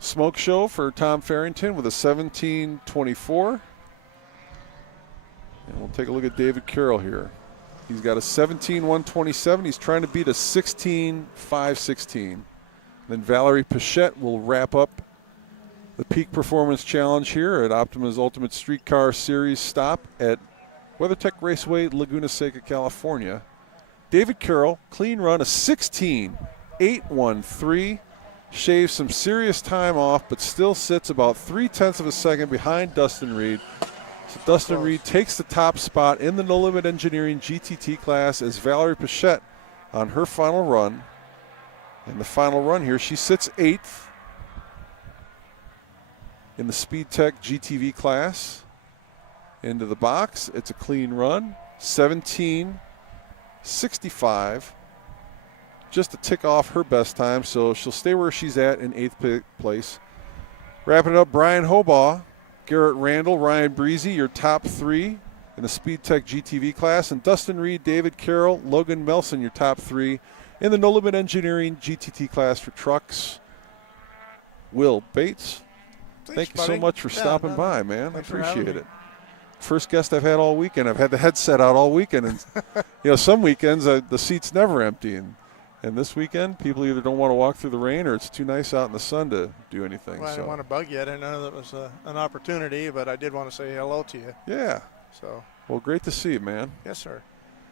Smoke show for Tom Farrington with a 17.24. And we'll take a look at David Carroll here. He's got a 17.127. He's trying to beat a 16.516. Then Valerie Pichette will wrap up the Peak Performance Challenge here at Optima's Ultimate Streetcar Series stop at WeatherTech Raceway, Laguna Seca, California. David Carroll, clean run, a 16.813. Shaves some serious time off, but still sits about 0.3 of a second behind Dustin Reed. So Dustin Reed takes the top spot in the No Limit Engineering GTT class as Valerie Pichette on her final run. In the final run here, she sits 8th in the Speed Tech GTV class. Into the box, it's a clean run, 17.65. Just to tick off her best time, so she'll stay where she's at in 8th place. Wrapping it up, Brian Hobaugh, Garrett Randall, Ryan Breezy, your top 3 in the Speed Tech GTV class, and Dustin Reed, David Carroll, Logan Melson, your top 3 in the No Limit Engineering GTT class for trucks. Will Bates, thank you so much for stopping by, man. I appreciate it. First guest I've had all weekend. I've had the headset out all weekend, and some weekends the seat's never empty, and this weekend, people either don't want to walk through the rain or it's too nice out in the sun to do anything. Well, I didn't want to bug you. I didn't know that was an opportunity, but I did want to say hello to you. Yeah. So. Well, great to see you, man. Yes, sir.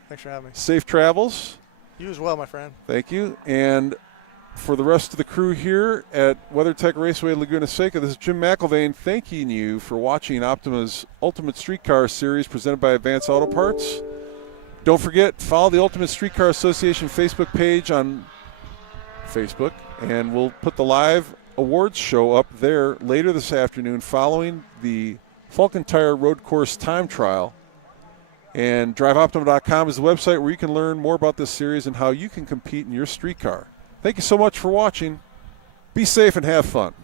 Thanks for having me. Safe travels. You as well, my friend. Thank you. And for the rest of the crew here at WeatherTech Raceway Laguna Seca, this is Jim McIlvaine thanking you for watching Optima's Ultimate Streetcar Series presented by Advance Auto Parts. Don't forget, follow the Ultimate Streetcar Association Facebook page on Facebook, and we'll put the live awards show up there later this afternoon following the Falcon Tire Road Course Time Trial. And DriveOptima.com is the website where you can learn more about this series and how you can compete in your streetcar. Thank you so much for watching. Be safe and have fun.